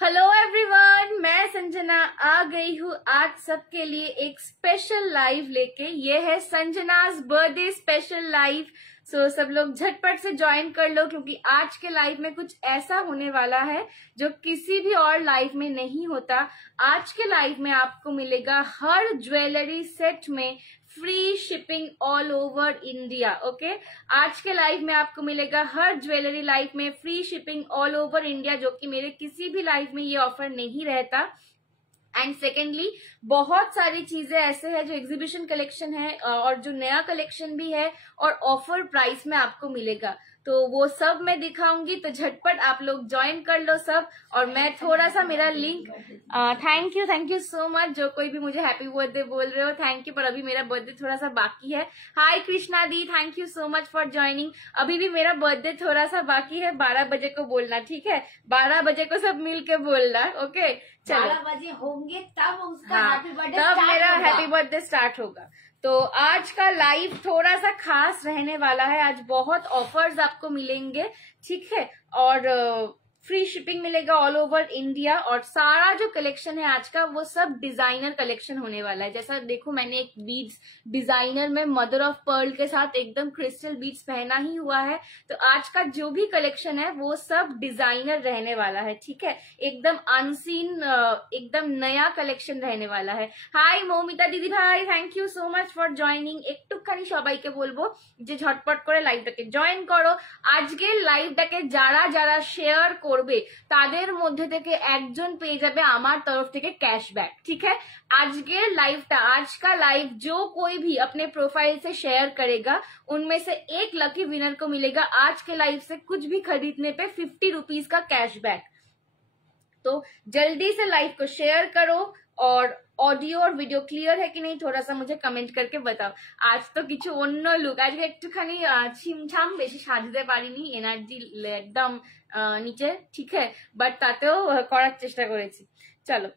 Hello everyone, मैं संजना आ गई हूँ आज सबके लिए एक स्पेशल लाइव लेके। ये है संजना's बर्थडे स्पेशल लाइव। सो सब लोग झटपट से ज्वाइन कर लो क्योंकि आज के लाइव में कुछ ऐसा होने वाला है जो किसी भी और लाइव में नहीं होता। आज के लाइव में आपको मिलेगा हर ज्वेलरी सेट में free shipping all over India. Okay, आज के लाइव में आपको मिलेगा हर ज्वेलरी लाइव में free shipping all over India, जो कि मेरे किसी भी लाइव में ये ऑफर नहीं रहता। एंड सेकेंडली, बहुत सारी चीजें ऐसे हैं जो एग्जीबिशन कलेक्शन है और जो नया कलेक्शन भी है और ऑफर प्राइस में आपको मिलेगा, तो वो सब मैं दिखाऊंगी। तो झटपट आप लोग ज्वाइन कर लो सब। और मैं थोड़ा सा मेरा link, thank you so much जो कोई भी मुझे हैप्पी बर्थडे बोल रहे हो, थैंक यू। पर अभी मेरा बर्थडे थोड़ा सा बाकी है। Hi Krishna di, thank you so much for joining. अभी भी मेरा बर्थडे थोड़ा सा बाकी है, 12 बजे को बोलना, ठीक है? 12 बजे को सब मिल के बोलना। ओके चलो, 12 बजे होंगे तब उसका हैप्पी बर्थडे तब मेरा हैप्पी बर्थडे स्टार्ट होगा। तो आज का लाइव थोड़ा सा खास रहने वाला है। आज बहुत ऑफर्स आपको मिलेंगे, ठीक है? और फ्री शिपिंग मिलेगा ऑल ओवर इंडिया। और सारा जो कलेक्शन है आज का वो सब डिजाइनर कलेक्शन होने वाला है। जैसा देखो, मैंने एक बीड्स डिजाइनर में मदर ऑफ पर्ल के साथ एकदम क्रिस्टल बीड्स पहना ही हुआ है। तो आज का जो भी कलेक्शन है वो सब डिजाइनर रहने वाला है, ठीक है? एकदम अनसीन, एकदम नया कलेक्शन रहने वाला है। हाय मौमिता दीदी भाई, thank you so much for joining. একটুখানি সবাইকে বলবো যে ঝটপট করে লাইভটাকে জয়েন করো। আজকে লাইভটাকে যারা যারা শেয়ার করবে তাদের মধ্যে থেকে একজন পেয়ে যাবে আমার तरफ থেকে कैशबैक, ठीक है? আজকের लाइवটা, आज का लाइव जो कोई भी अपने प्रोफाइल से शेयर करेगा उनमें से एक लकी विनर को मिलेगा आज के लाइव से कुछ भी खरीदने पे 50 रुपीज का कैशबैक। तो जल्दी से लाइव को शेयर करो। और ऑडियो और वीडियो क्लियर है कि नहीं थोड़ा सा मुझे कमेंट करके बताओ। आज तो किछु অন্য লুক, আজকে একটুখানি ছিমছাম, বেশি সাজতে পারিনি, এনার্জি একদম নিচে, ঠিক है? বাট তাতেও করার চেষ্টা করেছি। চলো,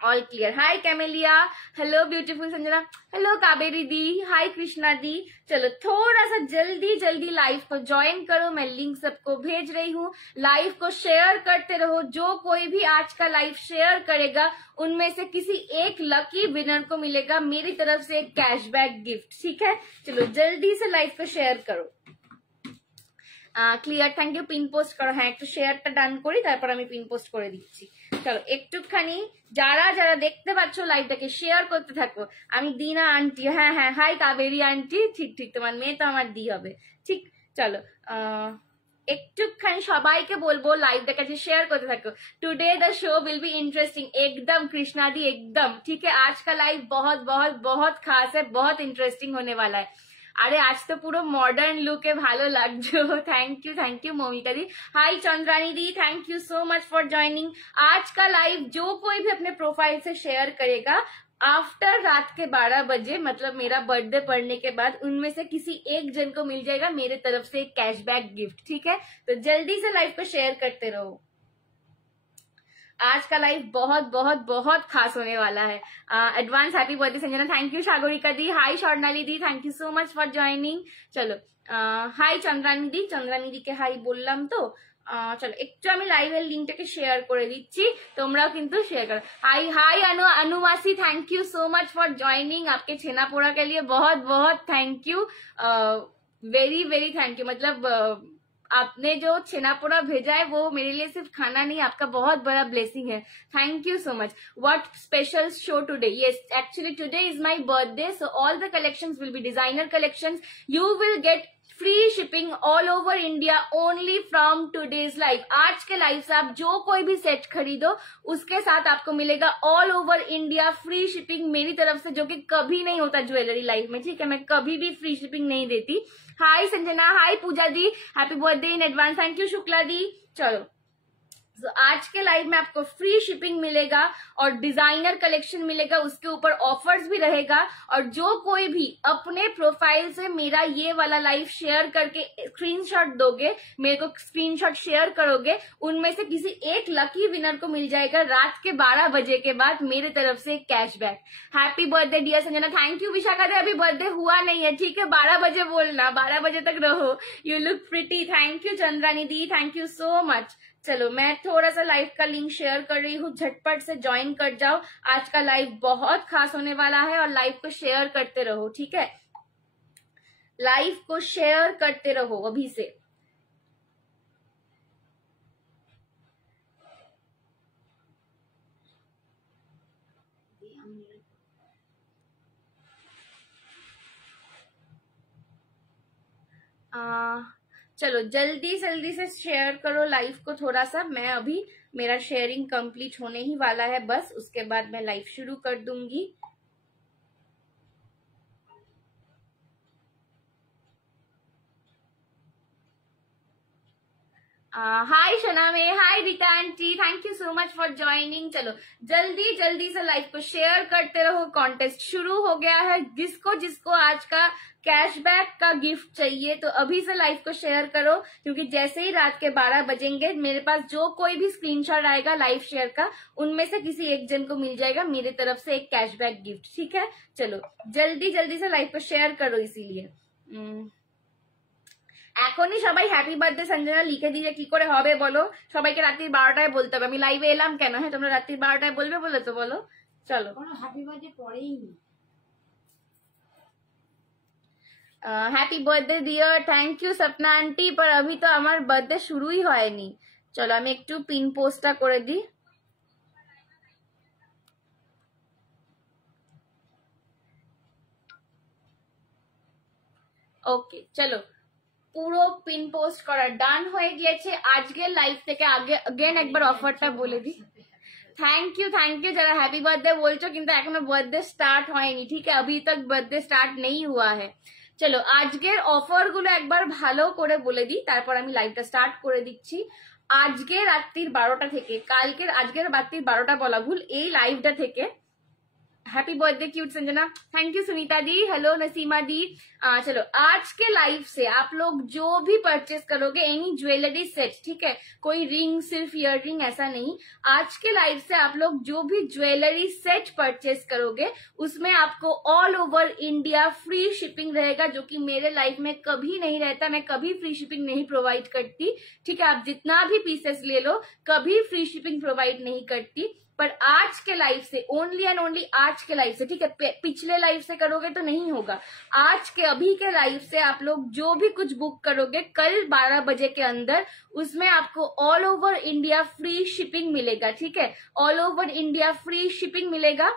all clear. Hi Camellia, hello beautiful Sanjana, hello Kaveri di, hi Krishna di. चलो थोड़ा सा जल्दी जल्दी लाइव को ज्वाइन करो, मैं लिंक सबको भेज रही हूँ। लाइव को शेयर करते रहो। जो कोई भी आज का लाइव शेयर करेगा उनमें से किसी एक लकी विनर को मिलेगा मेरी तरफ से एक कैशबैक गिफ्ट, ठीक है? चलो जल्दी से लाइव को शेयर करो। Clear, thank you. Pin post করো। হ্যাঁ, একটু শেয়ারটা ডান করি, তারপর আমি পিন পোস্ট করে দিচ্ছি। চলো একটুখানি যারা যারা দেখতে পাচ্ছ লাইভটাকে শেয়ার করতে থাকো। আমি দিনা আন্টি, হ্যাঁ হ্যাঁ, হাই কাবেরি আন্টি, ঠিক ঠিক, তোমার মেয়ে তো আমার দি হবে, ঠিক। চলো একটুখানি সবাইকে বলবো লাইভটাকে শেয়ার করতে থাকো। Today the show will be interesting, एकदम कृष्णा दी, एकदम ठीक है। आज का लाइव बहुत बहुत बहुत खास है, बहुत इंटरेस्टिंग होने वाला है। अरे आज तो पूरा मॉडर्न लुक है, भालो लागछो। Thank you Moumita di. Hi Chandrani di, thank you so much for joining. आज का लाइव जो कोई भी अपने प्रोफाइल से शेयर करेगा आफ्टर रात के 12 बजे, मतलब मेरा बर्थडे पड़ने के बाद, उनमें से किसी एक जन को मिल जाएगा मेरे तरफ से एक कैशबैक गिफ्ट, ठीक है? तो जल्दी से लाइव को शेयर करते रहो। आज का लाइव बहुत बहुत बहुत खास होने वाला है। Advance happy birthday Sanjana, thank you Sagarika the. Hi Swarnali the, thank you so much for joining. चलो हाय चंद्रानी दी के हाई बोललाम तो। चलो একটু আমি লাইভের লিংকটাকে শেয়ার করে দিচ্ছি, তোমরাও কিন্তু শেয়ার করো। Hi hi Anumasi, thank you so much for joining. आपके छेना पोड़ा के लिए बहुत बहुत thank you, very very thank you. मतलब आपने जो छेना पोड़ा भेजा है वो मेरे लिए सिर्फ खाना नहीं, आपका बहुत बड़ा ब्लेसिंग है। Thank you so much. What special show today? Yes, actually today is my birthday, so all the collections will be designer collections. You will get free shipping all over India only from today's live. आज के live से आप जो कोई भी set खरीदो उसके साथ आपको मिलेगा all over India free shipping मेरी तरफ से, जो कि कभी नहीं होता ज्वेलरी लाइव में, ठीक है? मैं कभी भी फ्री शिपिंग नहीं देती। Hi Sanjana, hi Puja di, happy birthday in advance, thank you Shukla di. चलो तो आज के लाइव में आपको फ्री शिपिंग मिलेगा और डिजाइनर कलेक्शन मिलेगा, उसके ऊपर ऑफर्स भी रहेगा। और जो कोई भी अपने प्रोफाइल से मेरा ये वाला लाइव शेयर करके स्क्रीनशॉट दोगे, मेरे को स्क्रीनशॉट शेयर करोगे, उनमें से किसी एक लकी विनर को मिल जाएगा रात के 12 बजे के बाद मेरे तरफ से cashback. Happy birthday dear Sanjana, thank you Vishakha di. अभी बर्थडे हुआ नहीं है, ठीक है? 12 बजे बोलना, 12 बजे तक रहो। You look pretty, thank you Chandrani di, thank you so much. चलो मैं थोड़ा सा लाइव का लिंक शेयर कर रही हूँ, झटपट से ज्वाइन कर जाओ। आज का लाइव बहुत खास होने वाला है और लाइव को शेयर करते रहो, ठीक है? लाइव को शेयर करते रहो अभी से। चलो जल्दी जल्दी से शेयर करो लाइव को थोड़ा सा। मैं अभी मेरा शेयरिंग कंप्लीट होने ही वाला है, बस उसके बाद मैं लाइव शुरू कर दूंगी। Hi Shaname, hi Rita auntie, thank you so much for joining. चलो जल्दी जल्दी से लाइव को शेयर करते रहो। कॉन्टेस्ट शुरू हो गया है। जिसको जिसको आज का कैशबैक का गिफ्ट चाहिए तो अभी से लाइव को शेयर करो, क्योंकि जैसे ही रात के 12 बजेंगे मेरे पास जो कोई भी स्क्रीनशॉट आएगा लाइव शेयर का, उनमें से किसी एक जन को मिल जाएगा मेरे तरफ से एक कैशबैक गिफ्ट, ठीक है? चलो जल्दी जल्दी से लाइव को शेयर करो। इसीलिए এখনই সবাই হ্যাপি বার্থডে সঞ্জনা লিখে দিয়ে কি করে হবে বলো? সবাইকে রাত্রি 12টায় বলতে হবে। আমি লাইভে এলাম কেন? হ্যাঁ তোমরা রাত্রি 12টায় বলবে বলে তো বলো। চলো হ্যাপি বার্থডে পরেই happy birthday dear, thank you Sapna aunty. पर अभी तो আমার বার্থডে শুরুই হয়নি। চলো আমি একটু পিন পোস্টটা করে দিই। ওকে চলো পুরো পিন পোস্ট করা ডান হয়ে গিয়েছে। আজকের লাইভ থেকে আগে अगेन একবার অফারটা বলে দিই। थैंक यू যারা हैप्पी बर्थडे बोलছো কিন্তু এখনো बर्थडे स्टार्ट হয়নি, ठीक है? अभी तक बर्थडे स्टार्ट नहीं हुआ है। চলো আজকের অফার গুলো একবার ভালো করে বলে দিই, তারপর আমি লাইভটা স্টার্ট করে দিচ্ছি। আজকে রাত্রির 12টা থেকে আজকের রাত্রির 12টা বলা ভুল, এই লাইভটা থেকে happy birthday cute Sanjana, thank you Sunita di, hello Nasima di. चलो आज के लाइव से आप लोग जो भी परचेस करोगे एनी ज्वेलरी सेट, ठीक है? कोई रिंग सिर्फ ईयर रिंग ऐसा नहीं, आज के लाइव से आप लोग जो भी ज्वेलरी सेट परचेस करोगे उसमें आपको all over India free shipping रहेगा, जो कि मेरे लाइफ में कभी नहीं रहता। मैं कभी फ्री शिपिंग नहीं प्रोवाइड करती, ठीक है? आप जितना भी पीसेस ले लो कभी फ्री शिपिंग प्रोवाइड नहीं करती, पर आज के लाइव से ओनली एंड ओनली आज के लाइव से, ठीक है? पिछले लाइव से करोगे तो नहीं होगा। आज के अभी के लाइव से आप लोग जो भी कुछ बुक करोगे कल 12 बजे के अंदर, उसमें आपको all over India free shipping मिलेगा, ठीक है? All over India free shipping मिलेगा।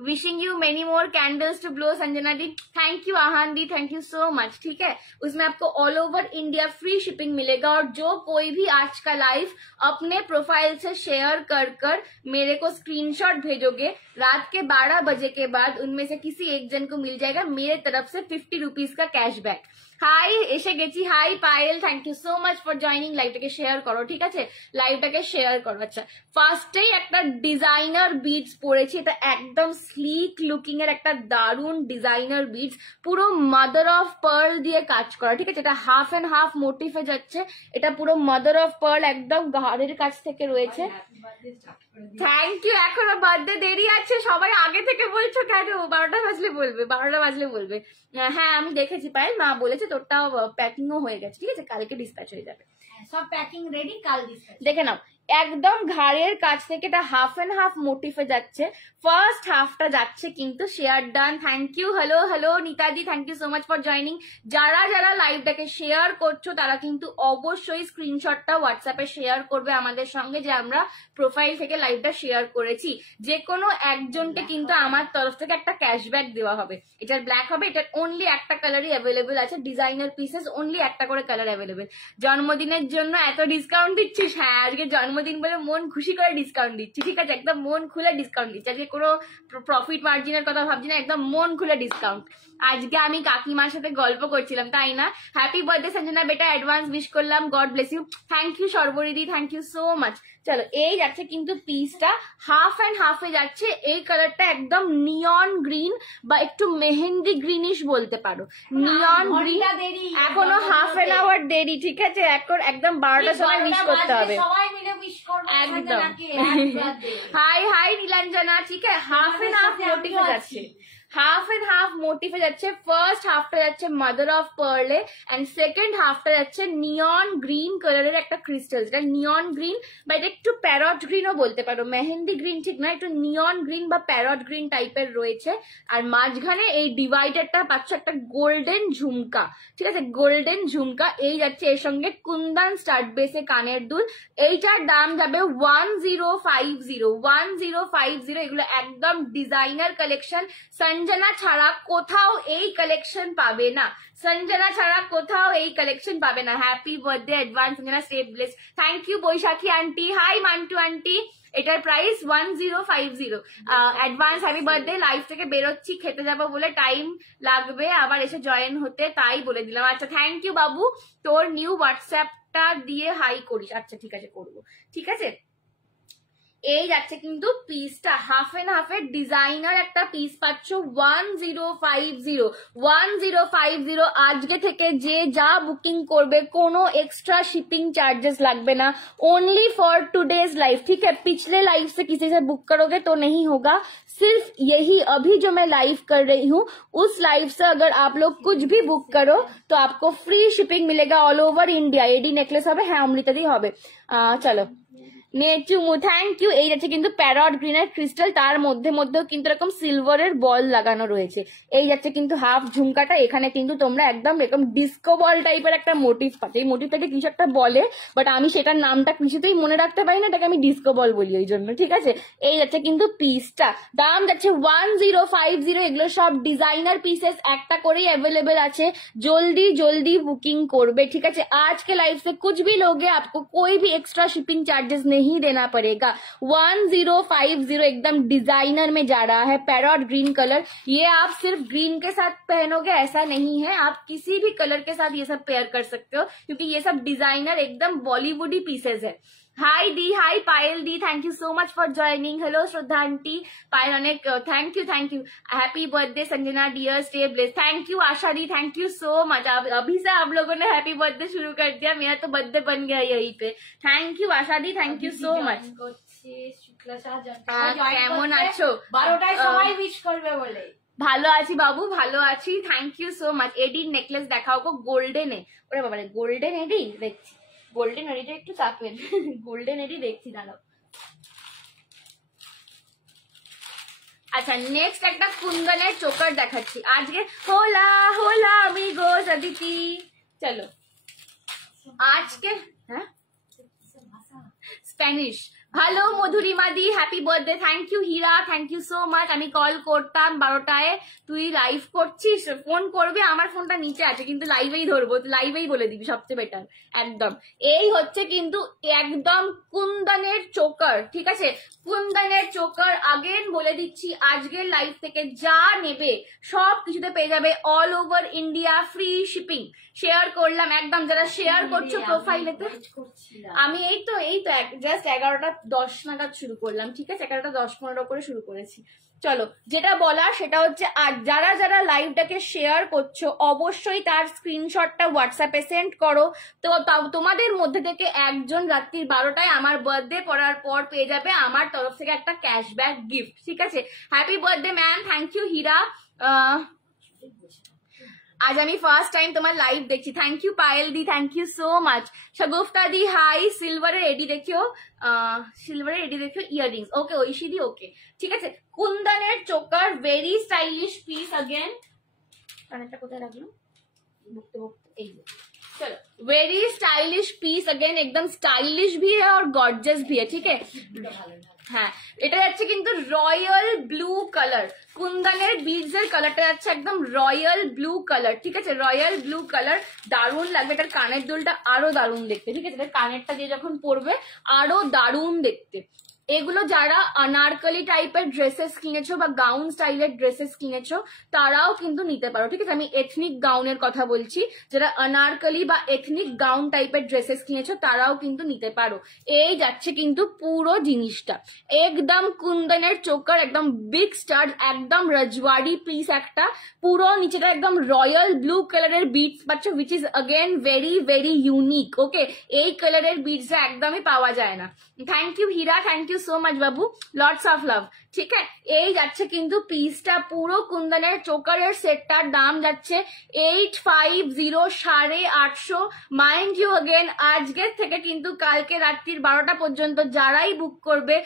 Wishing you many more candles to blow Sanjana di, thank you Ahan di, thank you so much, ठीक है? उसमें आपको all over India free shipping मिलेगा। और जो कोई भी आज का लाइव अपने प्रोफाइल से शेयर कर मेरे को स्क्रीनशॉट भेजोगे रात के 12 बजे के बाद, उनमें से किसी एक जन को मिल जाएगा मेरे तरफ से 50 रुपीज का कैशबैक। হাই এসে গেছি, hi Payel, thank you so much for joining. লাইভটাকে শেয়ার করো, ঠিক আছে? লাইভটাকে শেয়ার করো। আচ্ছা ফার্স্টেই একটা ডিজাইনার বিডস পরেছি, এটা একদম স্লিক লুকিং এর একটা দারুন ডিজাইনার বিডস, পুরো মাদার অফ পার্ল দিয়ে কাজ করা, ঠিক আছে? এটা হাফ এন্ড হাফ মোটিফে যাচ্ছে, এটা পুরো মাদার অফ পার্ল একদম ঘাড়ের কাছ থেকে রয়েছে। Thank you. এখনো বার্থডে দেরি আছে, সবাই আগে থেকে বলছো কেন? 12টা বাজলে বলবে, 12টা বাজলে বলবে। হ্যাঁ আমি দেখেছি পায়েল, মা বলেছে তোরটাও প্যাকিংও হয়ে গেছে, ঠিক আছে? কালকে ডিসপ্যাচ হয়ে যাবে, সব প্যাকিং রেডি, কাল ডিসপ্যাচ। দেখে নাও একদম ঘাড়ের কাছ থেকে এটা হাফ এন্ড হাফ মোটিফে যাচ্ছে, ফার্স্ট হাফটা যাচ্ছে কিন্তু share done. Thank you, hello hello Nitadi, thank you so much for joining. যারা যারা লাইভটাকে শেয়ার করছো তারা কিন্তু অবশ্যই স্ক্রিনশটটা হোয়াটসঅ্যাপে শেয়ার করবে আমাদের সঙ্গে, যে আমরা প্রোফাইল থেকে লাইভটা শেয়ার করেছি। যে কোনো একজনকে কিন্তু আমার তরফ থেকে একটা ক্যাশব্যাক দেওয়া হবে। এটার ব্ল্যাক হবে, এটার অনলি একটা কালারই অ্যাভেলেবেল আছে, ডিজাইনার পিসেস অনলি একটা করে কালার অ্যাভেলেবেল। জন্মদিনের জন্য এত ডিসকাউন্ট দিচ্ছিস? হ্যাঁ আজকে জন্মদিন বলে মন খুশি করে ডিসকাউন্ট দিচ্ছি, ঠিক আছে? একদম মন খুলে ডিসকাউন্ট দিচ্ছি, আজকে কোনো প্রফিট মার্জিনের কথা ভাবছি না, একদম মন খুলে ডিসকাউন্ট। আজকে আমি কাকিমার সাথে গল্প করছিলাম, তাই না? হ্যাপি বার্থডে সঞ্জনা বেটা, অ্যাডভান্স উইশ করলাম, God bless you, thank you Sarbaridi, thank you so much. চলো এই যাচ্ছে কিন্তু পিসটা হাফ এন্ড হাফে যাচ্ছে। এই কালারটা একদম নিয়ন গ্রিন বা একটু মেহেন্দি গ্রিনিশ বলতে পারো, নিয়ন গ্রিন। এখনো হাফ এন আওয়ার দেরি, ঠিক আছে? এখন একদম 12টার সময় উইশ করতে হবে, একদম। হাই হাই নীলাঞ্জনা, ঠিক আছে? হাফ এন হাফ মোটিফে যাচ্ছে, হাফ এন্ড হাফ মোটিভে যাচ্ছে। ফার্স্ট হাফটা যাচ্ছে mother of pearl and second হাফটা যাচ্ছে নিয়ন গ্রিন কালারের একটা ক্রিস্টাল, যেটা নিয়ন গ্রিন বা এটা একটু প্যারট গ্রিনও বলতে পারো, মেহেন্দি গ্রিন ঠিক না, একটু নিয়ন গ্রিন বা প্যারট গ্রিন টাইপের রয়েছে। আর মাঝখানে এই ডিভাইডারটা পাচ্ছ একটা গোল্ডেন ঝুমকা, ঠিক আছে, গোল্ডেন ঝুমকা। এই যাচ্ছে এর সঙ্গে কুন্দন স্টাড বেসে কানের দুল। এইটার দাম যাবে 1050। এগুলো একদম ডিজাইনার কালেকশন, সঞ্জনা ছাড়া কোথাও এই কালেকশন পাবে না, সঞ্জনা ছাড়া কোথাও এই কালেকশন পাবে না। Happy birthday advance Sanjana, stay blessed. Thank you Baishakhi auntie, hi Mantu auntie. এটার price 1050। Advance happy birthday. Live থেকে বেরোচ্ছি, খেতে যাবো বলে টাইম লাগবে আবার এসে জয়েন হতে, তাই বলে দিলাম। আচ্ছা থ্যাংক ইউ বাবু, তোর নিউ হোয়াটসঅ্যাপটা দিয়ে হাই করিস। আচ্ছা ঠিক আছে, করবো, ঠিক আছে। এই যাচ্ছে কিন্তু পিসটা হাফ এন্ড হাফের ডিজাইনার একটা পিস পাচ্ছ 1050। আজকে থেকে যে যা বুকিং করবে কোনো এক্সট্রা शिपिंग चार्जेस लगभग ना, ओनली फॉर टुडेज लाइव, ठीक है। पिछले लाइव से किसी से बुक करोगे तो नहीं होगा, सिर्फ यही अभी जो मैं लाइव कर रही हूँ उस लाइव से अगर आप लोग कुछ भी बुक करो तो आपको फ्री शिपिंग मिलेगा all over India. AD necklace হবে, হ্যাঁ অমৃতাদি হবে। চলো নেচুমু, থ্যাংক ইউ। এই যাচ্ছে কিন্তু প্যারট গ্রিনের ক্রিস্টাল, তার মধ্যে মধ্যেও কিন্তু এরকম সিলভারের বল লাগানো রয়েছে। এই যাচ্ছে কিন্তু হাফ ঝুমকাটা, এখানে কিন্তু তোমরা একদম এরকম ডিস্কো বল টাইপের একটা মোটিভ পাচ্ছ। এই মোটিভটাকে কিছু একটা বলে, বাট আমি সেটার নামটা কিছুতেই মনে রাখতে পারি না, এটাকে আমি ডিস্কো বল বলি ওই জন্য, ঠিক আছে। এই যাচ্ছে কিন্তু পিসটা, দাম যাচ্ছে 1050। এগুলো সব ডিজাইনার পিসেস, একটা করেই অ্যাভেলেবেল আছে, জলদি জলদি বুকিং করবে, ঠিক আছে। आज के लाइव से कुछ भी लोगे आपको कोई भी एक्स्ट्रा शिपिंग चार्जेस नहीं देना पड़ेगा। 1050 एकदम डिजाइनर में जा रहा है, पैरट ग्रीन कलर। ये आप सिर्फ ग्रीन के साथ पहनोगे ऐसा नहीं है, आप किसी भी कलर के साथ ये सब पेयर कर सकते हो, क्योंकि ये सब डिजाइनर एकदम बॉलीवुडी पीसेस है। हाई दी, हाई पायल दी, thank you so much for joining. Hello Shraddha aunty, Payal अनेक, thank you happy birthday Sanjana dear, stay bless. Thank you Asha दी, थैंक यू सो मच। अभी से आप लोगों ने हैप्पी बर्थडे शुरू कर दिया, मेरा तो बर्थडे बन गया यहीं पे। थैंक यू आशा दी, थैंक यू सो मच। কেমন আছো? 12টায় সবাই উইশ করবে বলে। ভালো আছি বাবু, ভালো আছি, থ্যাংক ইউ সো মাচ। এডির নেকলেস দেখাও গো, গোল্ডেনে। ওরে বাবা রে, গোল্ডেন এডি দেখছি, গোল্ডেন এডিটা একটু চাপেন, গোল্ডেন এডি দেখছি, দাঁড়াও। আচ্ছা নেক্সট একটা কুন্দনের চোকার দেখাচ্ছি আজকে। হোলা হোলা আমিগোস অদিতি, চলো আজকে, হ্যাঁ Spanish. Hello Madhurima di, happy birthday, thank you Hira, thank you so much. আমি কল করতাম 12টায়, তুই লাইভ করছিস, ফোন করবি, আমার ফোনটা নিচে আছে কিন্তু লাইভেই ধরবো, লাইভেই বলে দিবি, সবচেয়ে বেটার একদম। এই হচ্ছে কিন্তু একদম কুন্দনের চোকার, ঠিক আছে, কুন্দনের চোকার। আগেন বলে দিচ্ছি, আজকের লাইভ থেকে যা নেবে সব কিছুতে পেয়ে যাবে all over India free shipping. Share করলাম একদম, যারা শেয়ার করছো প্রোফাইলেতে। আমি এই তো জাস্ট 11:10 নাগাদ শুরু করলাম, ঠিক আছে, 11:10-15 করে শুরু করেছি। চলো যেটা বলা সেটা হচ্ছে, আর যারা যারা লাইভটাকে শেয়ার করছো অবশ্যই তার স্ক্রিনশটটা হোয়াটসঅ্যাপে সেন্ড করো। তো তোমাদের মধ্যে থেকে একজন রাত্রি 12টায় আমার বার্থডে পড়ার পর পেয়ে যাবে আমার তরফ থেকে একটা ক্যাশব্যাক গিফট, ঠিক আছে। Happy birthday ma'am, thank you Hira. आज আমি ফার্স্ট টাইম তোমার লাইভ দেখছি, থ্যাংক ইউ পায়েল দি, thank you so much. Shagufta দি হাই। সিলভারের এডি দেখিও, সিলভারের এডি দেখিও, ইয়াররিংস ওকে, ঐশী দি ওকে, ঠিক আছে। কুন্দনের choker, very stylish piece. Again কানেরটা কোথায় রাখলাম, বকতে বকতে এই যে, चलो वेरी स्टाइलिश पीस। अगेन एकदम स्टाइलिश भी है और गॉर्जियस भी है, ठीक है। হ্যাঁ এটা যাচ্ছে কিন্তু রয়্যাল ব্লু কালার, কুন্দনের বিডসের কালারটা যাচ্ছে একদম রয়্যাল ব্লু কালার, ঠিক আছে, রয়্যাল ব্লু কালার। দারুণ লাগবে, এটার কানের দুলটা আরো দারুণ দেখতে, ঠিক আছে, এটার কানেরটা দিয়ে যখন পরবে আরো দারুণ দেখতে। এগুলো যারা অনারকলি টাইপের ড্রেসেস কিনেছো বা গাউন স্টাইলের ড্রেসেস কিনেছো তারাও কিন্তু নিতে পারো, ঠিক আছে। আমি এথনিক গাউনের কথা বলছি, যারা অনারকলি বা এথনিক গাউন টাইপের ড্রেসেস কিনেছো তারাও কিন্তু নিতে পারো। এই যাচ্ছে কিন্তু পুরো জিনিসটা একদম কুন্দনের চোকার, একদম বিগ স্টার, একদম রজওয়াড়ি পিস একটা। পুরো নিচেটা একদম রয়্যাল ব্লু কালারের বিডস পাচ্ছ, which is again very very unique, okay. এই কালারের বিডসটা একদমই পাওয়া যায় না। Thank you Hira, thank you so much বাবু, লটস অফ লাভ। ঠিক আছে। এই যাচ্ছে কিন্তু পিসটা, পুরো কুন্দনের চোকারের সেটটার দাম যাচ্ছে 850, 850। মাইন্ড ইউ अगेन আজকের থেকে কিন্তু কালকে রাত্রির 12টা পর্যন্ত যারাই বুক করবে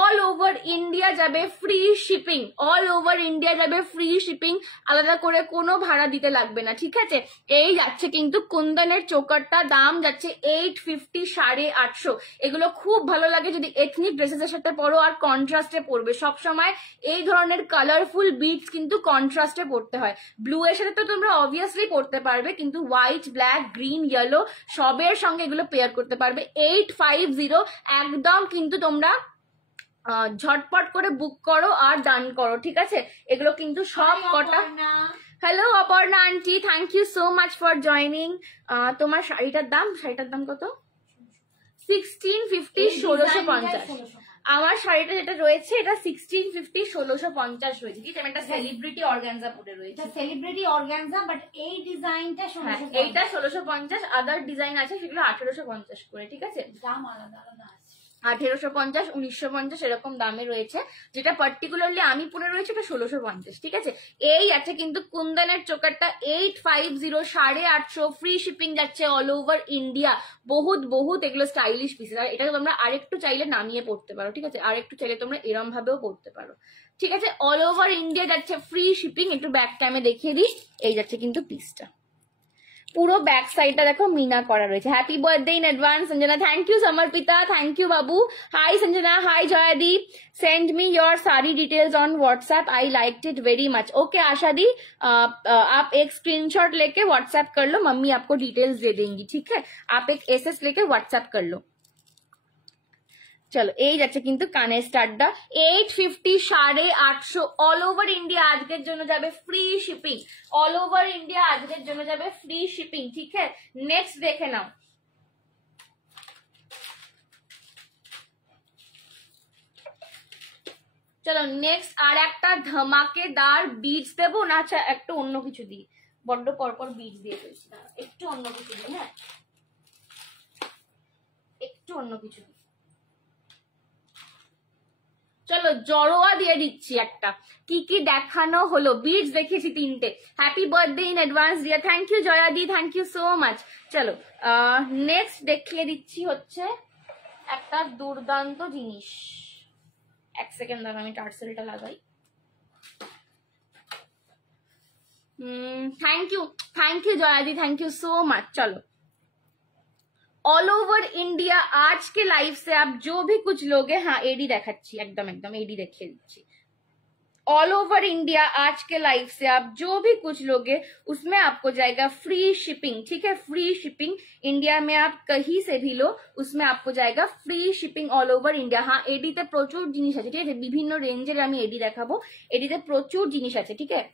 অল ওভার ইন্ডিয়া যাবে free shipping, all over India যাবে ফ্রি শিপিং, আলাদা করে কোনো ভাড়া দিতে লাগবে না। ঠিক আছে, এই যাচ্ছে কিন্তু কুন্দনের চোকারটা, দাম যাচ্ছে 850, 850। এগুলো খুব ভালো লাগে যদি এথনিক ড্রেসেসের সাথে পরো আর কন্ট্রাস্টে পরবে। সবসময় এই ধরনের কালারফুল বিটস কিন্তু কন্ট্রাস্টে পরতে হয়। ব্লু এর সাথে তো তোমরা অবভিয়াসলি পরতে পারবে, কিন্তু হোয়াইট, ব্ল্যাক, গ্রিন, ইয়েলো সবের সঙ্গে এগুলো পেয়ার করতে পারবে। 850 একদম কিন্তু তোমরা ঝটপট করে বুক করো আর ডান করো। ঠিক আছে, এগুলো কিন্তু সব কটা। Hello Aparna aunty, thank you so much for joining. তোমার শাড়িটার দাম কত? 1650, 1650। আমার শাড়িটা যেটা রয়েছে এটা 1650, 1650 রয়েছে। ঠিক আছে, এটা সেলিব্রিটি অর্গানজা পরে রয়েছে, সেলিব্রিটি অর্গানজা, বাট এই ডিজাইনটা এইটা 1650, আদার ডিজাইন আছে সেগুলো 1850 করে। ঠিক আছে, দাম আলাদা আলাদা আছে, 1850, 1950 এরকম দামে রয়েছে। যেটা পার্টিকুলারলি আমি পরে রয়েছে এটা 1650। ঠিক আছে, এই আছে কিন্তু কুন্দনের চোকারটা 850, 850, ফ্রি শিপিং যাচ্ছে অল ওভার ইন্ডিয়া। বহুত এগুলো স্টাইলিশ পিসেস। আর এটা তোমরা আরেকটু চাইলে নামিয়ে পড়তে পারো। ঠিক আছে, আরেকটু চাইলে তোমরা এরম ভাবেও পড়তে পারো। ঠিক আছে, অল ওভার ইন্ডিয়া যাচ্ছে ফ্রি শিপিং। একটু ব্যাক টাইমে দেখিয়ে দিই, এই যাচ্ছে কিন্তু পিসটা, পুরো ব্যাক সাইডটা দেখো মিনা করা রয়েছে। Happy birthday in advance Sanjana, thank you Samarpita, thank you বাবু। হাই সঞ্জনা, হাই জয়াদি, सेंड मी योर सारी details on WhatsApp, I liked it very much. Okay Asha दी, आप एक स्क्रीनशॉट लेके व्हाट्सएप कर लो, मम्मी आपको डिटेल्स दे देंगी। ठीक है, आप एक एसएस लेके व्हाट्सएप कर लो। চলো, এই যাচ্ছে কিন্তু কানের স্টারটা 850, 850 অল ওভার ইন্ডিয়া আজকের জন্য যাবে free shipping, all over India আজকের জন্য যাবে ফ্রি শিপিং। ঠিক আছে, নেক্সট দেখে নাও। চলো নেক্সট আর একটা ধামাকেদার বিটস দেবো না? আচ্ছা একটু অন্য কিছু দিই, বড্ড পরপর বিটস দিয়ে ফেলছি, একটু অন্য কিছু দিই। হ্যাঁ, একটু অন্য কিছু দিই। চলো জড়োয়া দিয়ে দিচ্ছি একটা। কি কি দেখানো হলো, বিটস দেখিয়েছি 3টে। Happy birthday in advance dear, thank you জয়াদি, থ্যাংক ইউ সো মাচ। চলো নেক্সট দেখিয়ে দিচ্ছি হচ্ছে একটা দুর্দান্ত জিনিস। এক সেকেন্ড দাঁড়া, আমি টার্সেলটা লাগাই। थैंक यू जयादी, थैंक यू सो मच। चलो ऑल ओवर इंडिया आज के लाइव से आप जो भी कुछ लोगे, हाँ एडी देखाচ্ছি, एकदम एडी দেখিয়ে দিচ্ছি। ऑल ओवर इंडिया आज के लाइव से आप जो भी कुछ लोगे उसमें आपको जाएगा फ्री शिपिंग। ठीक है, फ्री शिपिंग, इंडिया में आप कहीं से भी लो उसमें आपको जाएगा free shipping all over India. हाँ एडीতে প্রচুর জিনিস আছে। ঠিক আছে, বিভিন্ন রেঞ্জের আমি এডি দেখাবো, এডিতে প্রচুর জিনিস আছে। ঠিক আছে,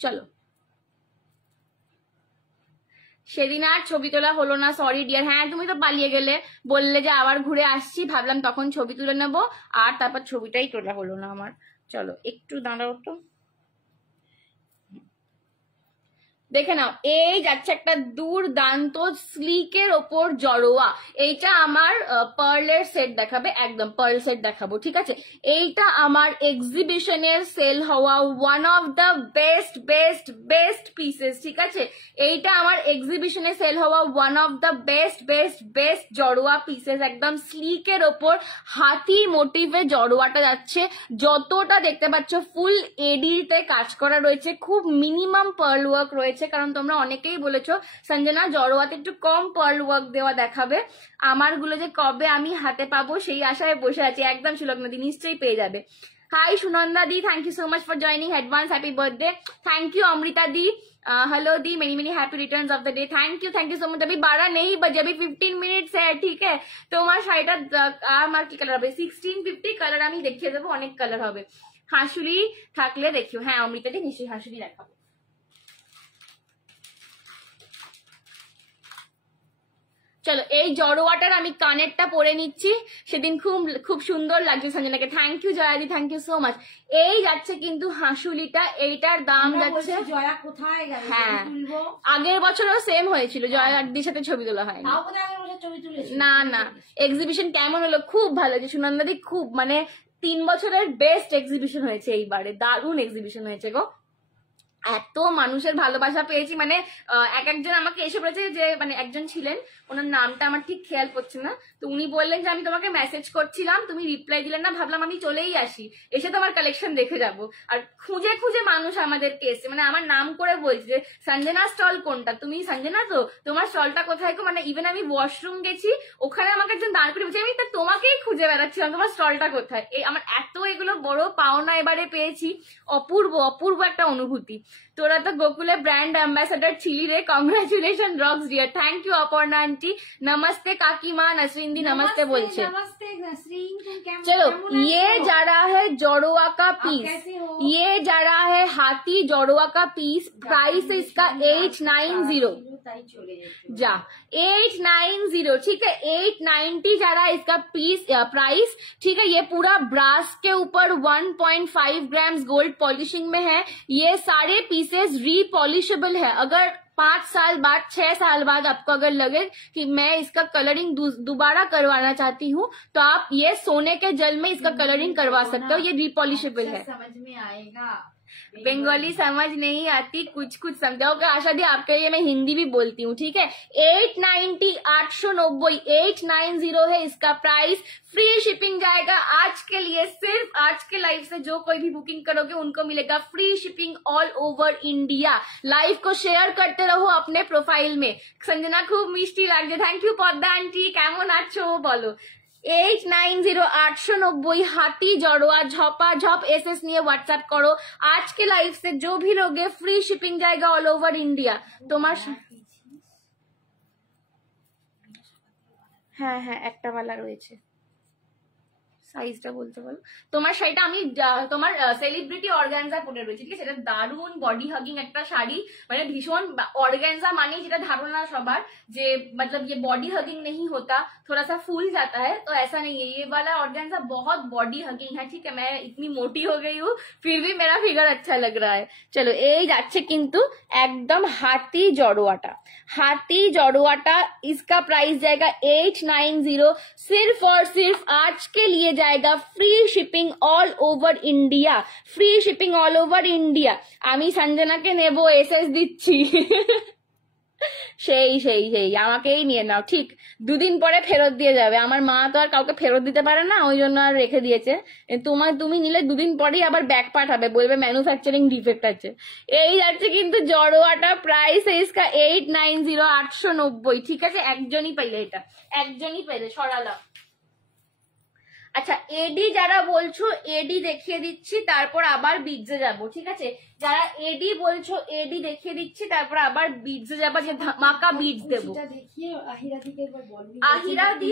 চলো। সেদিন আর ছবি তোলা হলো না, সরি ডিয়ার। হ্যাঁ তুমি তো পালিয়ে গেলে, বললে যে আবার ঘুরে আসছি, ভাবলাম তখন ছবি তুলে নেবো, আর তারপর ছবিটাই তোলা হলো না আমার। চলো একটু দাঁড়াও তো, দেখে নাও। এই যাচ্ছে একটা দুর্দান্ত স্লিকের ওপর জড়োয়া। এইটা আমার পার্লের সেট দেখাবে, একদম পার্ল সেট দেখাবো। ঠিক আছে, এইটা আমার এক্সিবিশনের সেল হওয়া one of the best best best pieces. ঠিক আছে, এইটা আমার এক্সিবিশনে সেল হওয়া one of the best best best জড়োয়া পিসেস। একদম স্লিকের ওপর হাতি মোটিভে জড়োয়াটা যাচ্ছে। যতটা দেখতে পাচ্ছ ফুল এডিতে কাজ করা রয়েছে, খুব মিনিমাম পার্ল ওয়ার্ক রয়েছে, কারণ তোমরা অনেকেই বলেছো সঞ্জনা জড়োয়াতে একটু কম পার্ল ওয়ার্ক দেওয়া দেখাবে। আমার গুলো যে কবে আমি হাতে পাবো সেই আশায় বসে আছি। একদম সুলগ্না দি, নিশ্চয়ই পেয়ে যাবে। হাই সুনন্দা দি, thank you so much for joining, advance happy birthday. Thank you Amrita दी, हेलो दी, many many happy returns of the day, thank you so much. अभी 12 नहीं बजे, अभी 15 मिनिट्स है। ठीक है, তোমার শাড়িটা আমার কি কালার হবে? 1650 কালার আমি দেখিয়ে দেবো, অনেক কালার হবে। হাসুলি থাকলে দেখিও। হ্যাঁ অমৃতা দি, নিশ্চয়ই হাসুলি দেখাবো। চলো এই জড়োয়াটার আমি কানেরটা পরে নিচ্ছি, সেদিন খুব খুব সুন্দর লাগছে সঞ্জনাকে, থ্যাংক ইউ জয়াদি, থ্যাংক ইউ সো মাচ। এই যাচ্ছে কিন্তু হাঁসুলিটা, এইটার দাম যাচ্ছে, জয়া কোথায় গেল? হ্যাঁ আগের বছরও সেম হয়েছিল, জয়াদির সাথে ছবি তোলা হয়নি। না না, এক্সিবিশন কেমন হলো? খুব ভালো হয়েছে সুনন্দাদি, খুব মানে 3 বছরের বেস্ট এক্সিবিশন হয়েছে এইবারে, দারুণ এক্সিবিশন হয়েছে গো। এত মানুষের ভালোবাসা পেয়েছি, মানে এক একজন আমাকে এসে বলেছে যে, মানে একজন ছিলেন, ওনার নামটা আমার ঠিক খেয়াল পড়ছে না, তো উনি বললেন যে আমি তোমাকে মেসেজ করছিলাম, তুমি রিপ্লাই দিলেন না, ভাবলাম আমি চলেই আসি, এসে তোমার কালেকশন দেখে যাব। আর খুঁজে খুঁজে মানুষ আমাদেরকে এসে, মানে আমার নাম করে বলছে যে সঞ্জনা স্টল কোনটা, তুমি সঞ্জনা তো, তোমার স্টলটা কোথায় গো? মানে ইভেন আমি ওয়াশরুম গেছি, ওখানে আমাকে একজন দাঁড় করে বলছে, আমি তা তোমাকেই খুঁজে বেড়াচ্ছিলাম, তোমার স্টলটা কোথায়। এই আমার এত এগুলো বড় পাওনা এবারে পেয়েছি, অপূর্ব অপূর্ব একটা অনুভূতি। তোরা তো গোকুলে ব্র্যান্ড অ্যাম্বাসাডার ছিলি রে, congratulation rocks dear, thank you Aparna aunty, নমस्ते काकीमा, नसरीन दी नमस्ते बोलছে। नमस्ते नसरीन, तुम कैसे? चलो ये जा रहा है जोड़वा का पीस, ये जा रहा है हाथी जोड़वा का पीस, प्राइस है इसका 890 जा 890, ठीक है 890 जा रहा है इसका पीस प्राइस, ठीक है। ये पूरा ब्रास के ऊपर 1.5 ग्राम्स गोल्ड पॉलिशिंग में है, ये सारे पीसेस रीपॉलिशेबल है। अगर 5 साल बाद 6 साल बाद आपको अगर लगे कि मैं इसका कलरिंग दोबारा करवाना चाहती हूँ, तो आप ये सोने के जल में इसका कलरिंग करवा सकते हो, ये रिपॉलिशेबल है। समझ में आएगा, बंगाली समझ नहीं आती, कुछ कुछ समझाओ। क्या आशा दी, आपके लिए मैं हिंदी भी बोलती हूँ, ठीक है। 890 890 890 है इसका प्राइस, फ्री शिपिंग जाएगा आज के लिए, सिर्फ आज के लाइव से जो कोई भी बुकिंग करोगे उनको मिलेगा free shipping all over India. Live को शेयर करते रहो अपने प्रोफाइल में। संजना खूब मिष्टी लागছে, थैंक यू पद्मा आंटी, কেমন আছো বলো। 890 890 हाथी जड़ोआ झपा झप एसएस নিয়ে হোয়াটসঅ্যাপ করো। आज के लाइव से जो भी लोगे फ्री शिपिंग जाएगा ऑल ओवर इंडिया। তোমার হ্যাঁ হ্যাঁ একটা বালা রয়েছে, সাইজটা বলতে বলো। তোমার শাড়িটা আমি তোমার সেলিব্রিটি অর্গানজা পরে রয়েছে, ঠিক আছে। এটা দারুন বডি হাগিং একটা শাড়ি, মানে ভীষণ ऑर्गेन्जा माने যেটা ধারণা সবার যে मतलब ये बॉडी हगिंग नहीं होता, थोड़ा सा फूल जाता है, तो ऐसा नहीं है। ये वाला ऑर्गेन्जा बहुत बॉडी हगिंग है, ठीक है। मैं इतनी मोटी हो गई हूँ फिर भी मेरा फिगर अच्छा लग रहा है। चलो এই যাচ্ছে কিন্তু একদম হাতি জড়োয়াটা, हाथी जड़ोआटा, इसका प्राइस जाएगा 890, सिर्फ और सिर्फ आज के लिए जाएगा free shipping all over India, free shipping all over India. আমি সঞ্জনাকে নেব, এসএস দিচ্ছি। সেই সেই সেই আমাকেই নিয়ে নাও, ঠিক 2 দিন পরে ফেরত দিয়ে যাবে। আমার মা তো আর কাউকে ফেরত দিতে পারে না, ওই জন্য আর রেখে দিয়েছে। তুমি নিলে 2 দিন পরেই আবার ব্যাক পাঠাবে, বলবে ম্যানুফ্যাকচারিং ডিফেক্ট আছে। এই যাচ্ছে কিন্তু জড়োয়াটা, প্রাইস ইসকা 890 890, ঠিক আছে। একজনই পাইলে, এটা একজনই পাইলে, সরালাম। আচ্ছা এডি যারা বলছো এডি দেখিয়ে দিচ্ছি, তারপর আবার বিটজে যাবো, ঠিক আছে। যারা এডি বলছো এডি দেখিয়ে দিচ্ছি, তারপর আবার বিটজে যাবো, যে ধামাকা বিটস দেবো। আহিरा दी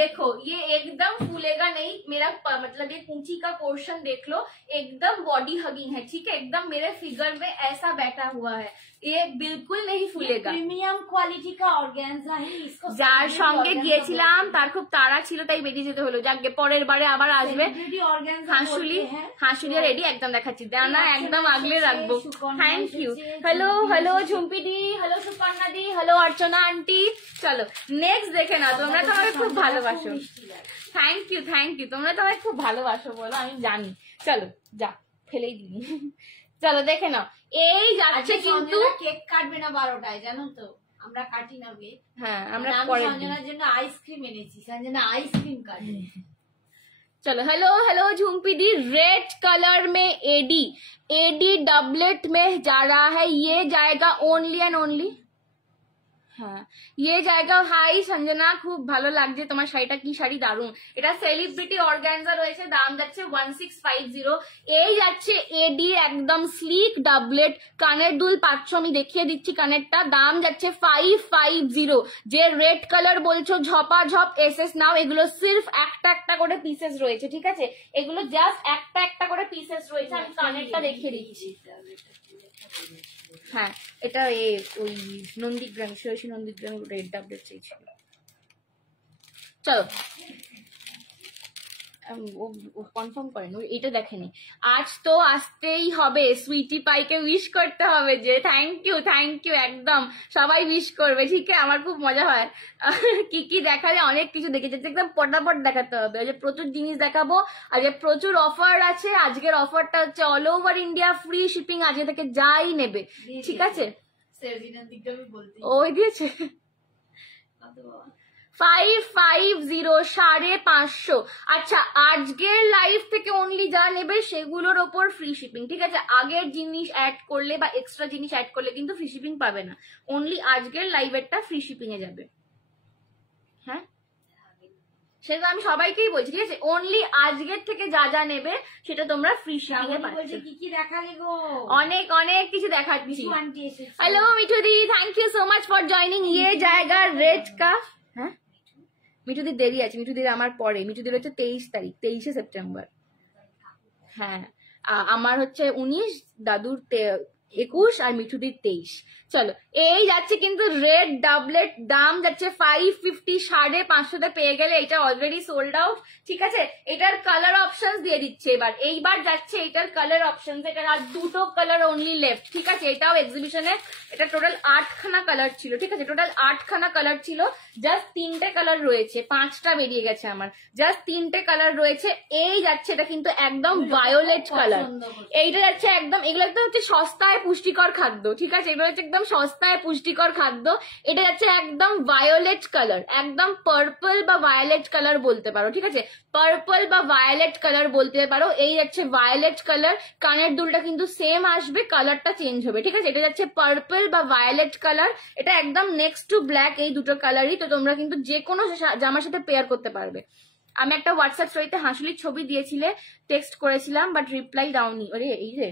देखो ये एकदम फूलेगा नहीं, मेरा मतलब ये कूंची का पोर्शन देख लो, एकदम बॉडी हगिंग है, ठीक है। एकदम मेरे फिगर में ऐसा बैठा हुआ है, ये बिल्कुल नहीं फूलेगा। প্রিমিয়াম কোয়ালিটি কা অর্গানজা है, इसको যার সঙ্গে গিয়েছিলাম তার খুব তাড়া ছিল, তাই বেরিয়ে যেতে হলো। যাক পরের বারে আবার আসবে। হাঁসুলি হাঁসুলি রেডি একদম দেখাচ্ছি, দানা একদম আগলে রাখবো। Thank you. Hello hello Jhumpi দি, হ্যালো সুকন্যা দি, হ্যালো অর্চনা আন্টি। চলো নেক্সট দেখে নাও, তোমরা তো আমাকে খুব ভালোবাসো। থ্যাংক ইউ থ্যাংক ইউ, তোমরা তো আমাকে খুব ভালোবাসো বলো, আমি জানি। চলো যা ফেলেই দিই। চলো দেখে নাও, এই যাচ্ছে কিন্তু। কেক কাটবে না 12টায়, জানো তো, আমরা কাটি না কেক। হ্যাঁ আমরা সঞ্জনার জন্য আইসক্রিম এনেছি, সঞ্জনা आइसक्रीम काटবে। चलो हेलो हेलो झुम्पी दी, रेड कलर में एडी एडी डबलेट में जा रहा है, ये जाएगा ओनली एंड ओनली, হ্যাঁ ये जाएगा। হাই সঞ্জনা, খুব ভালো লাগছে তোমার শাড়িটা, কি শাড়ি দারুন। এটা সেলিব্রিটি অর্গানজা রয়েছে, দাম যাচ্ছে 1650। এই যাচ্ছে এডি একদম স্লিক ডাবলেট, কানের দুল পাচ্ছ, আমি দেখিয়ে দিচ্ছি কানেরটা, দাম যাচ্ছে 550। যে রেড কালার বলছো ঝপা ঝপ এসএস নাও, এগুলো সির্ফ একটা একটা করে পিসেস রয়েছে, ঠিক আছে। এগুলো জাস্ট একটা একটা করে পিসেস রয়েছে, আমি কানেরটা দেখিয়ে দিচ্ছি। হ্যাঁ এটা ওই নন্দীগ্রাম, শ্রেয়সী নন্দীগ্রাম রেড ডাবলেট চাইছিল। চলো কনফার্ম করেন, এটা দেখেনি। আজ তো আসতেই হবে, সুইটি পাইকে উইশ করতে হবে যে থ্যাংক ইউ একদম সবাই উইশ করবে, ঠিক আছে? আমার খুব মজা হয় কি কি দেখালে, অনেক কিছু দেখেছি, একদম পটাপট দেখাতে হবে। যে প্রচুর জিনিস দেখাবো, আজকে প্রচুর অফার আছে। আজকের অফারটা হচ্ছে all over India free shipping, আজকে থেকে যাই নেবে, ঠিক আছে? ওই দিয়েছে 550 550। আচ্ছা, আজকের লাইভ থেকে অনলি যা নেবে সেগুলোর ওপর ফ্রি শিপিং, ঠিক আছে? আগের জিনিস অ্যাড করলে বা এক্সট্রা জিনিস অ্যাড করলে কিন্তু ফ্রি শিপিং পাবে না, অনলি আজকের লাইভেরটা ফ্রি শিপিং এ যাবে। হ্যাঁ, সেটা আমি সবাইকেই বলছি, ঠিক আছে? অনলি আজকের থেকে যা যা নেবে সেটা তোমরা ফ্রি শিপিং এ পাচ্ছ। কি কি দেখালে গো? অনেক অনেক কিছু দেখাচ্ছি। হ্যালো মিঠুদি, thank you so much for joining. ইয়ে জায়গা রেড কা, হ্যাঁ মিঠুদির দেরি আছে, মিঠুদির আমার পরে, মিঠুদির হচ্ছে 23 তারিখ, 23শে সেপ্টেম্বর। হ্যাঁ, আমার হচ্ছে 19, দাদুর 21 আর মিঠুদির 23। চলো, এই যাচ্ছে কিন্তু রেড ডাবলেট, দাম যাচ্ছে 550, 550 পেয়ে গেলে। এটা অলরেডি সোল্ড আউট, ঠিক আছে? এটার কালার অপশন দিয়ে দিচ্ছে এইবার যাচ্ছে এটার কালার অপশন। এটার আর দুটো কালার অনলি লেফট, ঠিক আছে? এটাও এক্সিবিশনে, এটা টোটাল 8খানা কালার ছিল, ঠিক আছে? টোটাল 8খানা কালার ছিল, জাস্ট 3টে কালার রয়েছে, 5টা বেরিয়ে গেছে আমার, জাস্ট 3টে কালার রয়েছে। এই যাচ্ছে এটা কিন্তু একদম ভায়োলেট কালার, এইটা যাচ্ছে একদম, এগুলো একদম হচ্ছে সস্তায় পুষ্টিকর খাদ্য, ঠিক আছে? এগুলো হচ্ছে একদম সস্তায় পুষ্টিকর খাদ্য। এটা যাচ্ছে একদম ভায়োলেট কালার, একদম পার্পল বা ভায়োলেট কালার বলতে পারো, ঠিক আছে? পার্পল বা ভায়োলেট কালার বলতে পারো। এই যাচ্ছে ভায়োলেট কালার, কানের দুলটা কিন্তু সেম আসবে, কালারটা চেঞ্জ হবে, ঠিক আছে? এটা যাচ্ছে পার্পল বা ভায়োলেট কালার, এটা একদম নেক্সট টু ব্ল্যাক, এই দুটো কালারই। তো তোমরা কিন্তু যে কোনো জামার সাথে পেয়ার করতে পারবে। আমি একটা হোয়াটসঅ্যাপ স্টোরিতে হাসুলির ছবি দিয়েছিলে, টেক্সট করেছিলাম, বাট রিপ্লাই দাওনি। আরে এই রে,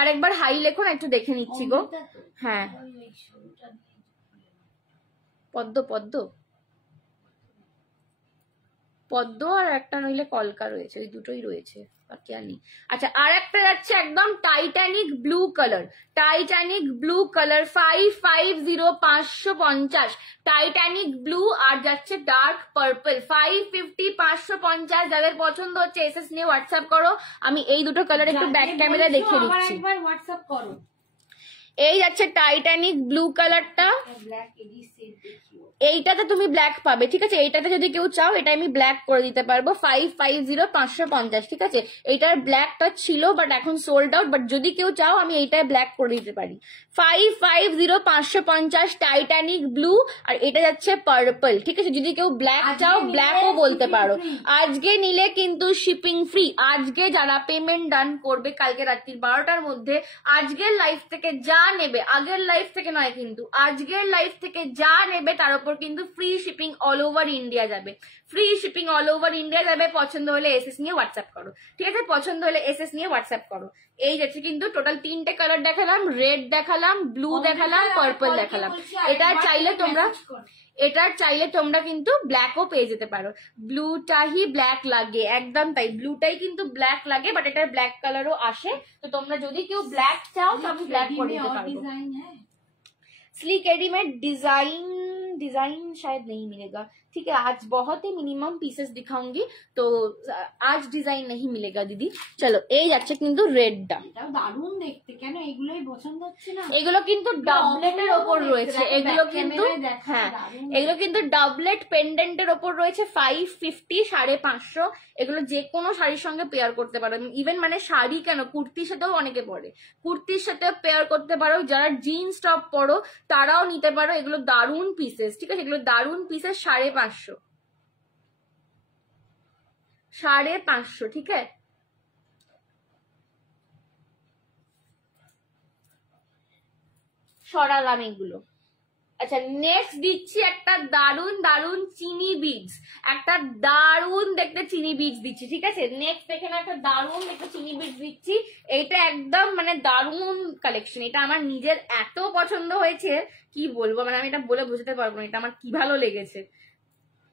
আরেকবার হাই লেখো না, একটু দেখে নিচ্ছি গো। হ্যাঁ, পদ্ম পদ্ম পদ্ম আর একটা নইলে কলকা রয়েছে, ওই দুটোই রয়েছে, আর কি নেই। আচ্ছা, আর একটা যাচ্ছে একদম Titanic blue colour, Titanic blue colour 550 550, Titanic blue. আর যাচ্ছে ডার্ক পার্পল 550 550। যাদের পছন্দ হচ্ছে এসএস নিয়ে হোয়াটসঅ্যাপ করো। আমি এই দুটো কালার একটু ব্যাক ক্যামেরা দেখিয়ে দিচ্ছি। হোয়াটসঅ্যাপ করো। এই যাচ্ছে টাইটানিক ব্লু কালারটা, এইটাতে তুমি ব্ল্যাক পাবে, ঠিক আছে? এইটাতে যদি কেউ চাও, এটা আমি ব্ল্যাক করে দিতে পারবো 550 550, ঠিক আছে? এইটার ব্ল্যাকটা ছিল বাট এখন সোল্ড আউট, বাট যদি কেউ চাও আমি এইটায় ব্ল্যাক করে দিতে পারি। 550 550 টাইটানিক ব্লু, আর এটা যাচ্ছে পার্পল, ঠিক আছে? যদি কেউ ব্ল্যাক চাও ব্ল্যাকও বলতে পারো। আজকে নিলে কিন্তু শিপিং ফ্রি। আজকে যারা পেমেন্ট ডান করবে কালকে রাত্রি 12টার মধ্যে, আজকের লাইভ থেকে যা নেবে, আগের লাইভ থেকে নয় কিন্তু, আজকের লাইভ থেকে যা নেবে তার উপর কিন্তু free shipping all over India যাবে, free shipping all over India যাবে। পছন্দ হলে এসএস নিয়ে হোয়াটসঅ্যাপ করো, ঠিক আছে? পছন্দ হলে এসএস নিয়ে হোয়াটসঅ্যাপ করো। এই যাচ্ছে কিন্তু টোটাল 3টে কালার দেখালাম, রেড দেখালাম, ব্লু দেখালাম, পার্পল দেখালাম। এটার চাইলে তোমরা কিন্তু ব্ল্যাকও পেয়ে যেতে পারো। ব্লুটাই ব্ল্যাক লাগে, একদম তাই, ব্লুটাই কিন্তু ব্ল্যাক লাগে, বাট এটার ব্ল্যাক কালারও আসে। তো তোমরা যদি কেউ ব্ল্যাক চাও তো আমি ব্ল্যাক করে দিতে পারবো। स्लीक रेडीमेड डिजाइन शायद नहीं मिलेगा, ठीक है? आज बहुत ही मिनिमम पीसेस दिखाऊंगी, तो आज डिजाइन नहीं मिलेगा दीदी। चलो, এই যাচ্ছে কিন্তু রেডটা, এটাও দারুণ দেখতে, কেন এগুলোই পছন্দ হচ্ছে না? এগুলো কিন্তু ডাবলেটের ওপর রয়েছে, এগুলো কিন্তু, হ্যাঁ এগুলো কিন্তু ডাবলেট পেন্ডেন্টের ওপর রয়েছে 550 550। এগুলো যে কোনো শাড়ির সঙ্গে পেয়ার করতে পারো, ইভেন মানে শাড়ি কেন, কুর্তির সাথেও অনেকে পরে, কুর্তির সাথে পেয়ার করতে পারো। যারা জিন্স টপ পরো তারাও নিতে পারো। এগুলো দারুণ পিসেস, ঠিক আছে? এগুলো দারুণ পিসেস, 550 550, ঠিক আছে? সরালাম এগুলো। আচ্ছা, নেক্সট দিচ্ছি একটা দারুন দারুন চিনি বিডস, একটা দারুন দেখতে চিনি বিডস দিচ্ছি, ঠিক আছে? নেক্সট এখানে একটা দারুন দেখতে চিনি বিডস দিচ্ছি। এইটা একদম মানে দারুন কালেকশন, এটা আমার নিজের এত পছন্দ হয়েছে কি বলবো, মানে আমি এটা বলে বোঝাতে পারবো না, এটা আমার কি ভালো লেগেছে।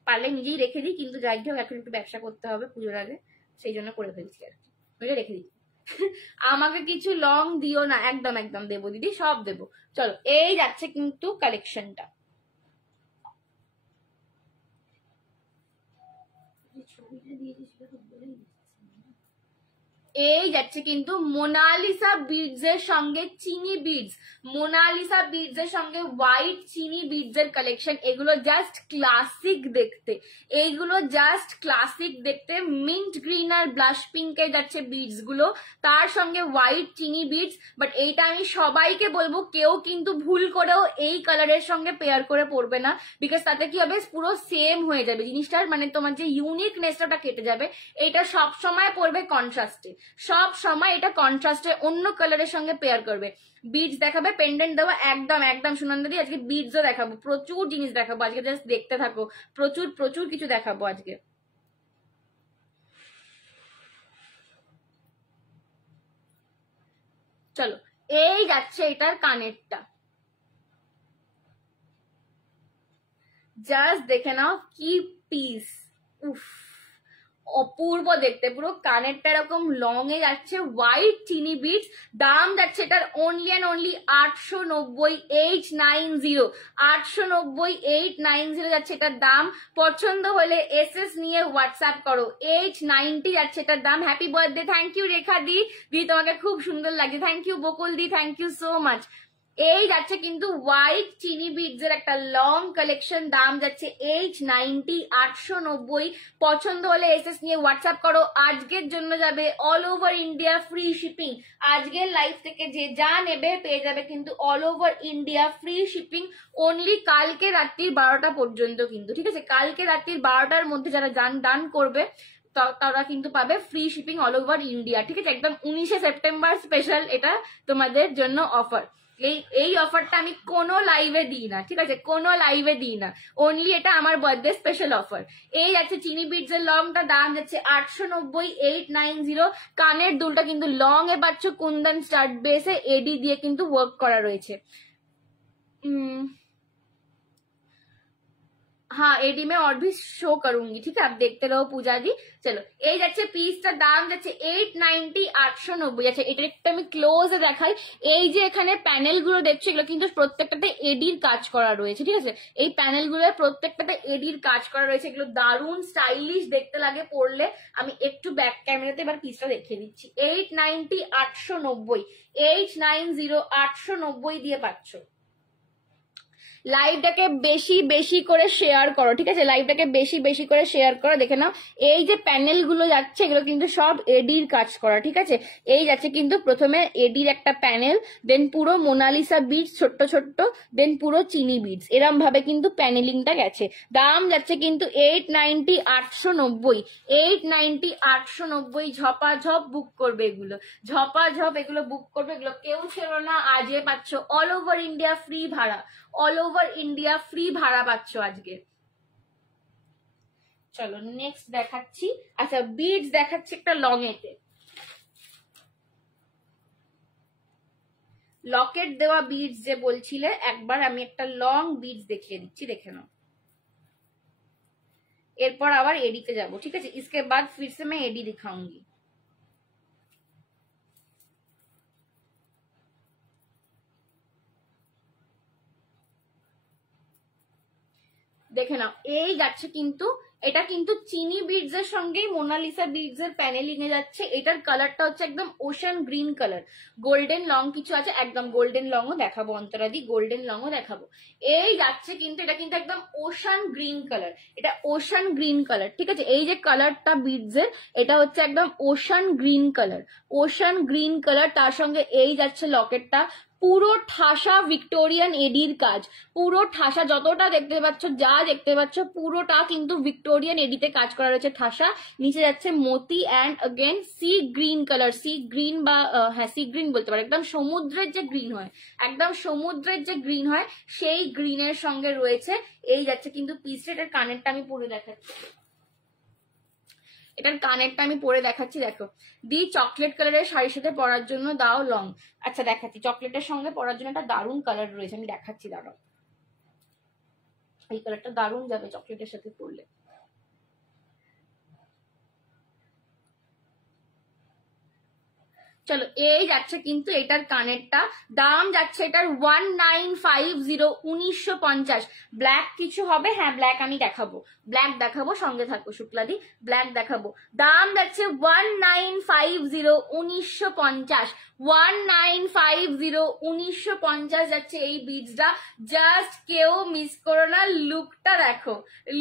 পারলে নিজেই রেখে দিই, কিন্তু যাই হোক এখন একটু ব্যবসা করতে হবে পুজোর আগে, সেই জন্য করে ফেলছি আর কি, ওইটা রেখে দিই। আমাকে কিছু লং দিও না, একদম একদম দেবো দিদি, সব দেবো। চলো, এই যাচ্ছে কিন্তু কালেকশনটা, দিয়েছি সেটা তো বলেই দিচ্ছি। এই যাচ্ছে কিন্তু মোনালিসা বিডস এর সঙ্গে চিনি বিডস, মোনালিসা বিডস এর সঙ্গে হোয়াইট চিনি বিডস এর কালেকশন। এগুলো জাস্ট ক্লাসিক দেখতে, এইগুলো জাস্ট ক্লাসিক দেখতে। মিন্ট গ্রিন আর ব্লাশ পিঙ্কে যাচ্ছে বিডস গুলো, তার সঙ্গে হোয়াইট চিনি বিডস। বাট এইটা আমি সবাইকে বলবো, কেউ কিন্তু ভুল করেও এই কালারের সঙ্গে পেয়ার করে পরবে না, বিকজ তাতে কি হবে, পুরো সেম হয়ে যাবে জিনিসটার, মানে তোমার যে ইউনিকনেসটা কেটে যাবে। এটা সব সময় পরবে কন্ট্রাস্টে, সব সময় এটা কন্ট্রাস্টে অন্য কালারের সঙ্গে পেয়ার করবে। বিডস দেখাবে, পেন্ডেন্ট দেওয়া, একদম একদম সুনন্দাদি আজকে বিডসও দেখাবো, প্রচুর জিনিস দেখাবো আজকে, জাস্ট দেখতে থাকো, প্রচুর প্রচুর কিছু দেখাবো আজকে। চলো, এই যাচ্ছে এটার কানেরটা, জাস্ট দেখে নাও কি পিস, উফ অপূর্ব দেখতে। পুরো কানেরটা এরকম লং এ যাচ্ছে, হোয়াইট চিনি বিটস। দাম যাচ্ছে এটার অনলি অ্যান্ড অনলি 890, 890, 890, 890 যাচ্ছে এটার দাম। পছন্দ হলে এসএস নিয়ে হোয়াটসঅ্যাপ করো। 890 যাচ্ছে এটার দাম। Happy birthday, thank you Rekha di, দি তোমাকে খুব সুন্দর লাগছে, thank you Bakul di, thank you so much. এই যাচ্ছে কিন্তু হোয়াইট চিনি বিডস এর একটা লং কালেকশন, দাম যাচ্ছে 890, 890। পছন্দ হলে এসএস নিয়ে হোয়াটসঅ্যাপ করো। আজকের জন্য যাবে all over India free shipping. আজকের লাইভ থেকে যে যা নেবে পেয়ে যাবে কিন্তু all over India free shipping. Only কালকে রাত্রির 12টা পর্যন্ত কিন্তু, ঠিক আছে, কালকে রাত্রির 12টার মধ্যে যারা ডান করবে তারা কিন্তু পাবে free shipping all over India, ঠিক আছে। একদম 19শে সেপ্টেম্বর স্পেশাল এটা তোমাদের জন্য অফার। এই অফারটা আমি কোনো লাইভে দিই না, ঠিক আছে, কোনো লাইভে দিই না, অনলি এটা আমার বার্থডে স্পেশাল অফার। এই যাচ্ছে চিনি বিটস এর লংটা, দাম যাচ্ছে 890, 890। কানের দুলটা কিন্তু লং এ পাচ্ছ, কুন্দন স্টাড বেসে এডি দিয়ে কিন্তু ওয়ার্ক করা রয়েছে। हाँ एडी में और भी शो करूंगी, ठीक है, आप देखते रहो पूजा दी। चलो এই যাচ্ছে পিসটার দাম যাচ্ছে 890, 890। আচ্ছা এটা একটু আমি ক্লোজে দেখাই। এই যে এখানে প্যানেল গুলো দেখছো, এগুলো কিন্তু প্রত্যেকটাতে এডির কাজ করা রয়েছে, ঠিক আছে। এই প্যানেল গুলোর প্রত্যেকটাতে এডির কাজ করা রয়েছে, এগুলো দারুণ স্টাইলিশ দেখতে লাগে পরলে। আমি একটু ব্যাক ক্যামেরাতে এবার পিসটা দেখিয়ে দিচ্ছি। 890, 890, 890, 890 দিয়ে পাচ্ছ। লাইভটাকে বেশি বেশি করে শেয়ার করো, ঠিক আছে, লাইভটাকে বেশি বেশি করে শেয়ার করো। দেখে নাও এই যে প্যানেল গুলো যাচ্ছে, এগুলো কিন্তু সব এডির কাজ করা, ঠিক আছে। এই যাচ্ছে কিন্তু প্রথমে এডির একটা প্যানেল, দেন পুরো মোনালিসা বিটস ছোট্ট ছোট্ট, দেন পুরো চিনি বিটস, এরম ভাবে কিন্তু প্যানেলিংটা গেছে। দাম যাচ্ছে কিন্তু 890, 890, 890, 890। ঝপাঝপ বুক করবে এগুলো, ঝপাঝপ এগুলো বুক করবে, এগুলো কেউ ছিল না, আজকে পাচ্ছ অল ওভার ইন্ডিয়া ফ্রি ভাড়া, অল ওভার ইন্ডিয়া ফ্রি ভাড়া পাচ্ছ আজকে। চলো নেক্সট দেখাচ্ছি। আচ্ছা বিডস দেখাচ্ছি একটা লং এতে, লকেট দেওয়া বিডস যে বলছিলে, একবার আমি একটা লং বিডস দেখিয়ে দিচ্ছি, দেখে নাও। এরপর আবার এডিতে যাব, ঠিক আছে, इसके बाद फिर से मैं एडी दिखाऊंगी। দেখে নাও এই যাচ্ছে কিন্তু, এটা কিন্তু চিনি বিডস এর সঙ্গেই মোনালিসা বিডস এর প্যানেলিং এ যাচ্ছে। এটার কালারটা হচ্ছে একদম ocean green colour, golden long কিছু আছে, একদম গোল্ডেন লংও দেখাবো অন্তরাদি, গোল্ডেন লংও দেখাবো। এই যাচ্ছে কিন্তু, এটা কিন্তু একদম ওশান গ্রিন কালার, এটা ওশান গ্রিন কালার, ঠিক আছে। এই যে কালারটা বিডস এর, এটা হচ্ছে একদম ocean green colour, ocean green colour. তার সঙ্গে এই যাচ্ছে লকেটটা, পুরো ঠাসা ভিক্টোরিয়ান এডির কাজ, পুরো ঠাসা, যতটা দেখতে পাচ্ছ, যা দেখতে পাচ্ছ পুরোটা কিন্তু ভিক্টোরিয়ান এডিতে কাজ করা রয়েছে, ঠাসা। নিচে যাচ্ছে মতি and again sea green colour, sea green বা হ্যাঁ সি গ্রিন বলতে পারো, একদম সমুদ্রের যে গ্রিন হয়, একদম সমুদ্রের যে গ্রিন হয় সেই গ্রিনের সঙ্গে রয়েছে। এই যাচ্ছে কিন্তু পিসটা। এটার কানেরটা আমি পরে দেখাচ্ছি, এটার কানেরটা আমি পরে দেখাচ্ছি, দেখো। দি চকলেট কালারের শাড়ির সাথে পরার জন্য দাও লং। আচ্ছা দেখাচ্ছি, চকলেটের সঙ্গে পরার জন্য একটা দারুণ কালার রয়েছে, আমি দেখাচ্ছি, দাঁড়াও। এই কালারটা দারুণ যাবে চকলেটের সাথে পরলে। চলো এই যাচ্ছে কিন্তু এটার কানেরটা, দাম যাচ্ছে এটার 1950, 1950। ব্ল্যাক কিছু হবে? হ্যাঁ ব্ল্যাক আমি দেখাবো, ব্ল্যাক দেখাবো, সঙ্গে থাকো শুক্লাদি, ব্ল্যাক দেখাবো। দাম যাচ্ছে 1950, 1950, 1950, 1950 যাচ্ছে এই বিডসটা। জাস্ট কেউ মিস করো না, লুকটা দেখো,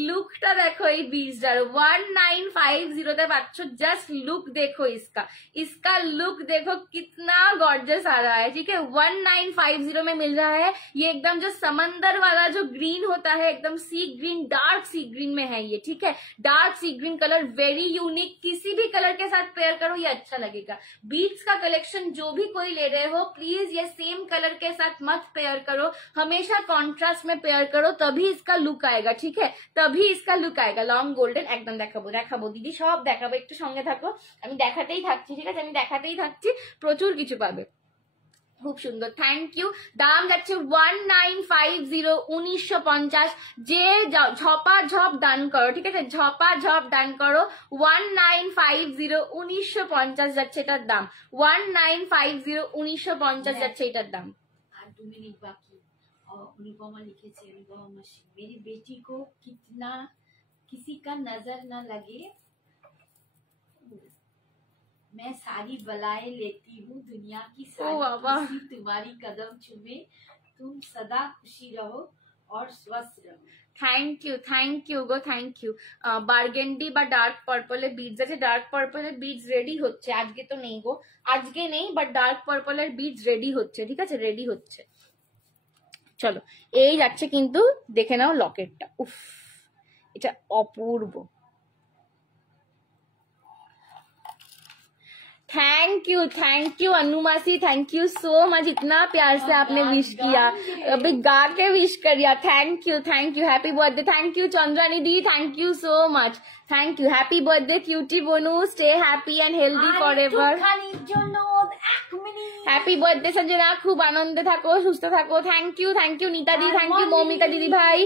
লুকটা দেখো এই বিডসটার। 1950 তে পাচ্ছ, জাস্ট लुक देखो इसका, इसका लुक देखो कितना गॉर्जियस आ रहा है, ठीक है। 1950 में मिल रहा है ये, एकदम जो समंदर वाला जो ग्रीन होता है, एकदम सी ग्रीन, डार्क सी ग्रीन में है ये, ठीक है। डार्क सी ग्रीन कलर, वेरी यूनिक, किसी भी कलर के साथ पेयर करो ये अच्छा लगेगा। बीट्स का कलेक्शन जो भी कोई ले रहे हो, प्लीज ये सेम कलर के साथ मत पेयर करो, हमेशा कॉन्ट्रास्ट में पेयर करो, तभी इसका लुक आएगा, ठीक है, तभी इसका लुक आएगा। लॉन्ग गोल्डन एकदम দেখাবো দেখাবো দিদি, সব দেখাবো, একটু সঙ্গে থাকো, আমি দেখাতেই থাকছি, ঠিক আছে, আমি দেখাতেই থাকছি, প্রচুর কিছু পাবে, খুব সুন্দর। Thank you. দাম যাচ্ছে 1950, 1950। যে ঝপা ঝপ দান করো, ঠিক আছে, ঝপা ঝপ দান করো। 1950, 1950 যাচ্ছে এটার দাম, 1950, 1950 যাচ্ছে এটার দাম। আর 2 मिनट बाकी। और अनुपमा लिखेছে, अनुपमा मशीन, मेरी बेटी को कितना किसी का नजर न लगे, मैं सारी बलाएं लेती हूँ, दुनिया की सारी खुशी तुम्हारी कदम चूमे, तुम सदा खुशी रहो और स्वस्थ रहो। থ্যাংক ইউ গো, থ্যাংক ইউ। বার্গেন্ডি বা ডার্ক পার্পলের বিডস আছে, ডার্ক পার্পলের বিডস রেডি হচ্ছে, আজকে তো নেই গো, আজকে নেই, বাট ডার্ক পার্পলের বিডস রেডি হচ্ছে, ঠিক আছে, রেডি হচ্ছে। চলো এই যাচ্ছে কিন্তু, দেখে নাও লকেটটা, উফ এটা অপূর্ব। थैंक यू अनुमासी, थैंक यू सो मच, इतना प्यार से आपने विश किया, अभी गा के विश करिया। Thank you, happy birthday, thank you Chandrani di, thank you so much, thank you, happy birthday cutie बोनू, stay happy and healthy forever. Happy birthday Sanjana, खूब आनंदे থাকো, সুস্থ থাকো। Thank you Nita di, thank you Moumita didi ভাই।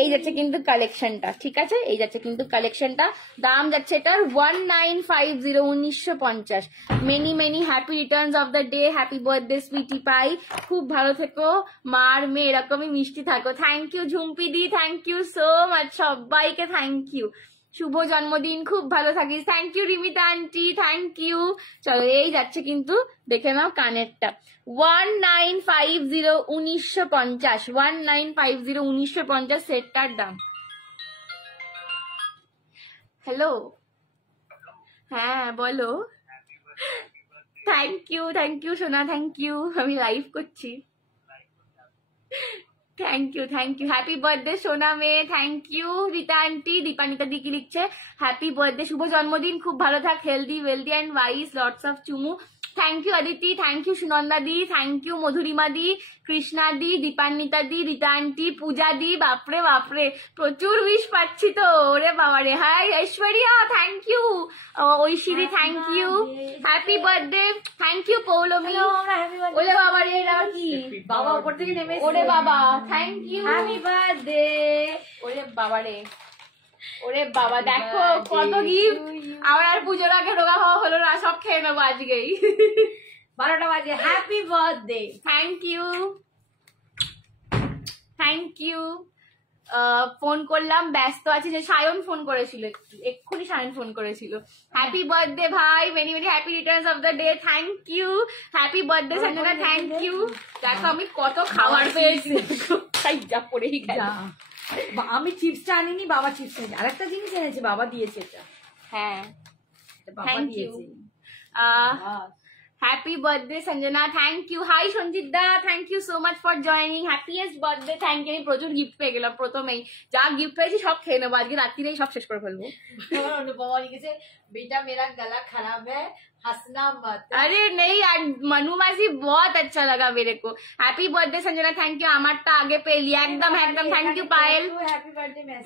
এই যাচ্ছে কিন্তু কালেকশনটা, ঠিক আছে, এই যাচ্ছে কিন্তু কালেকশনটা। দাম যাচ্ছে এটার 1950, 1950। Many many happy returns of the day, happy birthday sweetie pie, খুব ভালো থেকো, মার মেয়ে এরকমই মিষ্টি থাকো। থ্যাংক ইউ ঝুম্পি দি, থ্যাংক ইউ সো মাচ, সবাইকে থ্যাংক ইউ, শুভ জন্মদিন, খুব ভালো থাকিস। Thank you Rimita aunty, thank you. চলো এই যাচ্ছে কিন্তু, দেখে নাও কানেরটা, 1950, 1950, 1950, 1950 সেটটার দাম। হ্যালো, হ্যাঁ বলো। থ্যাংক ইউ সোনা, থ্যাংক ইউ, আমি লাইভ করছি। थैंक यू, हैप्पी बर्थडे सोना में, thank you Rita aunty, Dipanita दी की लिखছে हैप्पी बर्थडे, शुभ जन्मदिन, खूब भालो थाक, healthy wealthy and wise, lots of चुमू। Thank you Aditi, thank you Sunanda दी, थैंक यू मधुरिमा दी, कृष्णा दी, दीपान्विता दी, रीता आंटी, पूजा दी, बापरे बापरे प्रचुर विश पाচ্ছি তো, ওরে বাবা রে। হাই ঐশ্বরিয়া, থ্যাংক ইউ, ঐশিরি thank you, happy birthday, thank you Poulami. ওরে বাবা রে, এরা কি বাবা উপর থেকে নেমে, ওরে বাবা, থ্যাংক ইউ, হ্যাপি বার্থডে। ওরে বাবা রে, ওরে বাবা দেখো কত গিফট। আমার আর পুজোর আগে রোগা হওয়া হলো না, সব খেয়ে নেবো আজকেই। 12টা বাজে। Happy birthday, thank you. Phone করলাম, ব্যস্ত আছি, যে সায়ন ফোন করেছিল, এক্ষুনি সায়ন ফোন করেছিল। হ্যাপি বার্থডে ভাই, many many happy returns of the day, thank you, happy birthday Sanjana, thank you. দেখো আমি কত খাবার পেয়েছি, যা পড়েই গেল। আমি চিপসটা আনিনি, বাবা চিপস এনেছে, আরেকটা জিনিস এনেছে, বাবা দিয়েছে এটা। হ্যাঁ বাবা থ্যাংক ইউ। দিয়েছে। Happy birthday Sanjana, thank you. Hi Sanjit the, thank you so much for joining, happiest birthday, thank you. আমি প্রচুর গিফট পেয়ে গেলাম প্রথমেই, যা গিফট পেয়েছি সব খেয়ে নেবো আজকে রাত্রিরেই, সব শেষ করে ফেলবো। অনুপমা লিখেছে, बेटा मेरा गला खराब है, हंसना मत। अरे नहीं यार, मनु मासी बहुत अच्छा लगा मेरे को। Happy birthday Sanjana, thank you. আমারটা আগে পেয়ে লিয়া, একদম একদম থ্যাংক ইউ পায়েল,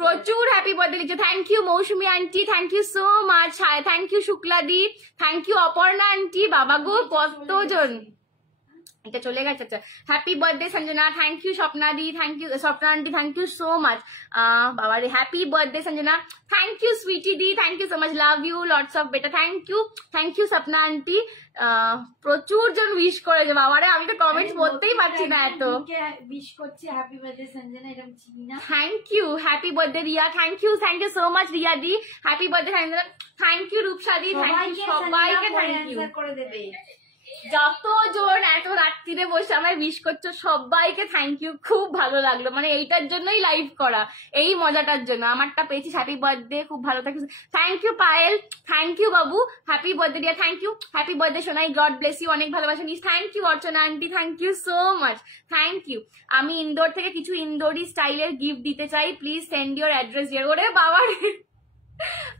প্রচুর হ্যাপি বার্থডে লিখছে। Thank you Mousumi aunty, thank you so much. Thank you Shukla di, thank you Aparna aunty. বাবা গো কতজন, এটা চলে গেছে। আচ্ছা, happy birthday Sanjana, thank you Swapna di, thank you Swapna aunty, thank you so much. বাবা রে, happy birthday Sanjana, thank you sweety di, thank you so much, love you lots of বেটা, থ্যাংক ইউ স্বপ্না আন্টি। প্রচুর জন উইশ করেছে বাবারে, আমি তো কমেন্টস পড়তেই পারছি না এত। উইশ করছে হ্যাপি বার্থডে সঞ্জনা, এরকম চিনি না। Thank you, happy birthday Riya, thank you so much Riya di, happy birthday Sanjana, thank you Rupsa di, thank you সবাইকে, থ্যাংক ইউ করে দেবে। যতজন এত রাত্রিরে বসে আমায় উইশ করছো সবাইকে থ্যাংক ইউ, খুব ভালো লাগলো, মানে এইটার জন্যই লাইভ করা, এই মজাটার জন্য। আমারটা পেয়েছি, হ্যাপি বার্থডে, খুব ভালো থাকিস, thank you Payel, thank you বাবু, happy birthday dear, thank you, happy birthday Sonai, God bless you, অনেক ভালোবাসা নিস, thank you Archana aunty, thank you so much, thank you. আমি ইন্দোর থেকে কিছু ইন্দোরি স্টাইলের গিফট দিতে চাই, please send your address here.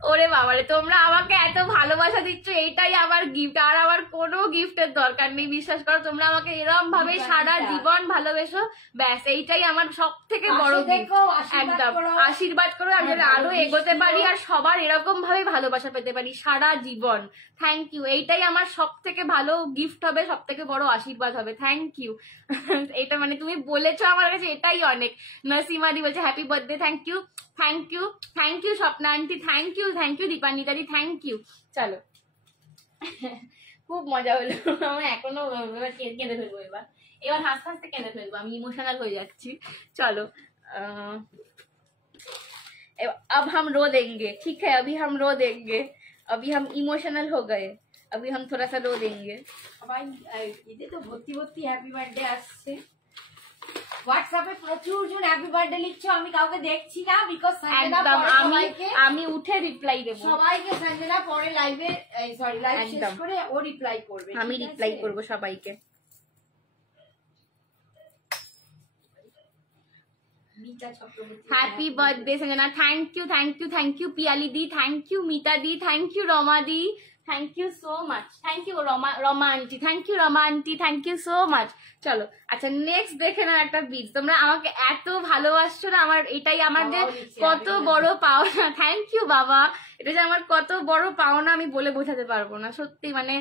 ওরে বাবারে, তোমরা আমাকে এত ভালোবাসা দিচ্ছ, এইটাই আমার গিফট, আর আমার কোনো গিফটের দরকার নেই, বিশ্বাস করো। তোমরা আমাকে এরকম ভাবে সারা জীবন ভালোবেসো, ব্যাস এইটাই আমার সব থেকে বড় গিফট। একদম আশীর্বাদ করো, আমি আরো এগোতে পারি আর সবার এরকম ভাবে ভালোবাসা পেতে পারি সারা জীবন। থ্যাংক ইউ, এইটাই আমার সব থেকে ভালো গিফট হবে, সব থেকে বড় আশীর্বাদ হবে। Thank you. এটা মানে তুমি বলেছো আমার কাছে, এটাই অনেক। নসিমাদি বলছে happy birthday, thank you, thank you Swapna aunty, thank you Dipanwita di, thank you. চলো, খুব মজা হলো, আমার এখনো কেঁদে ফেলবো, এবার হাসতে হাসতে কেঁদে ফেলবো, আমি ইমোশনাল হয়ে যাচ্ছি। চলো, अब हम रो देंगे, ठीक है, अभी हम रो देंगे, अभी हम इमोशनल हो गए, अभी हम थोड़ा सा रो देंगे। সবাই এতে তো ভর্তি ভর্তি হ্যাপি বার্থডে আসছে, হোয়াটসঅ্যাপে প্রচুর জন হ্যাপি বার্থডে লিখছো, আমি কাউকে দেখছি না, বিকজ আমি উঠে রিপ্লাই দেবো সবাইকে। সঞ্জনা পরে লাইভে, সরি লাইভ শেষ করে ও রিপ্লাই করবে, আমি রিপ্লাই করবো সবাইকে। Happy birthday Sanjana, thank you Piyali di, thank you Mita di, thank you Rama di, thank you so much, thank you Rama aunty, thank you Rama aunty, thank you so much. চলো, আচ্ছা নেক্সট দেখে না একটা বিট, তোমরা আমাকে এত ভালোবাসছো না, আমার এটাই আমার যে কত বড় পাওনা। থ্যাংক ইউ বাবা, এটা যে আমার কত বড় পাওনা আমি বলে বোঝাতে পারবো না, সত্যি মানে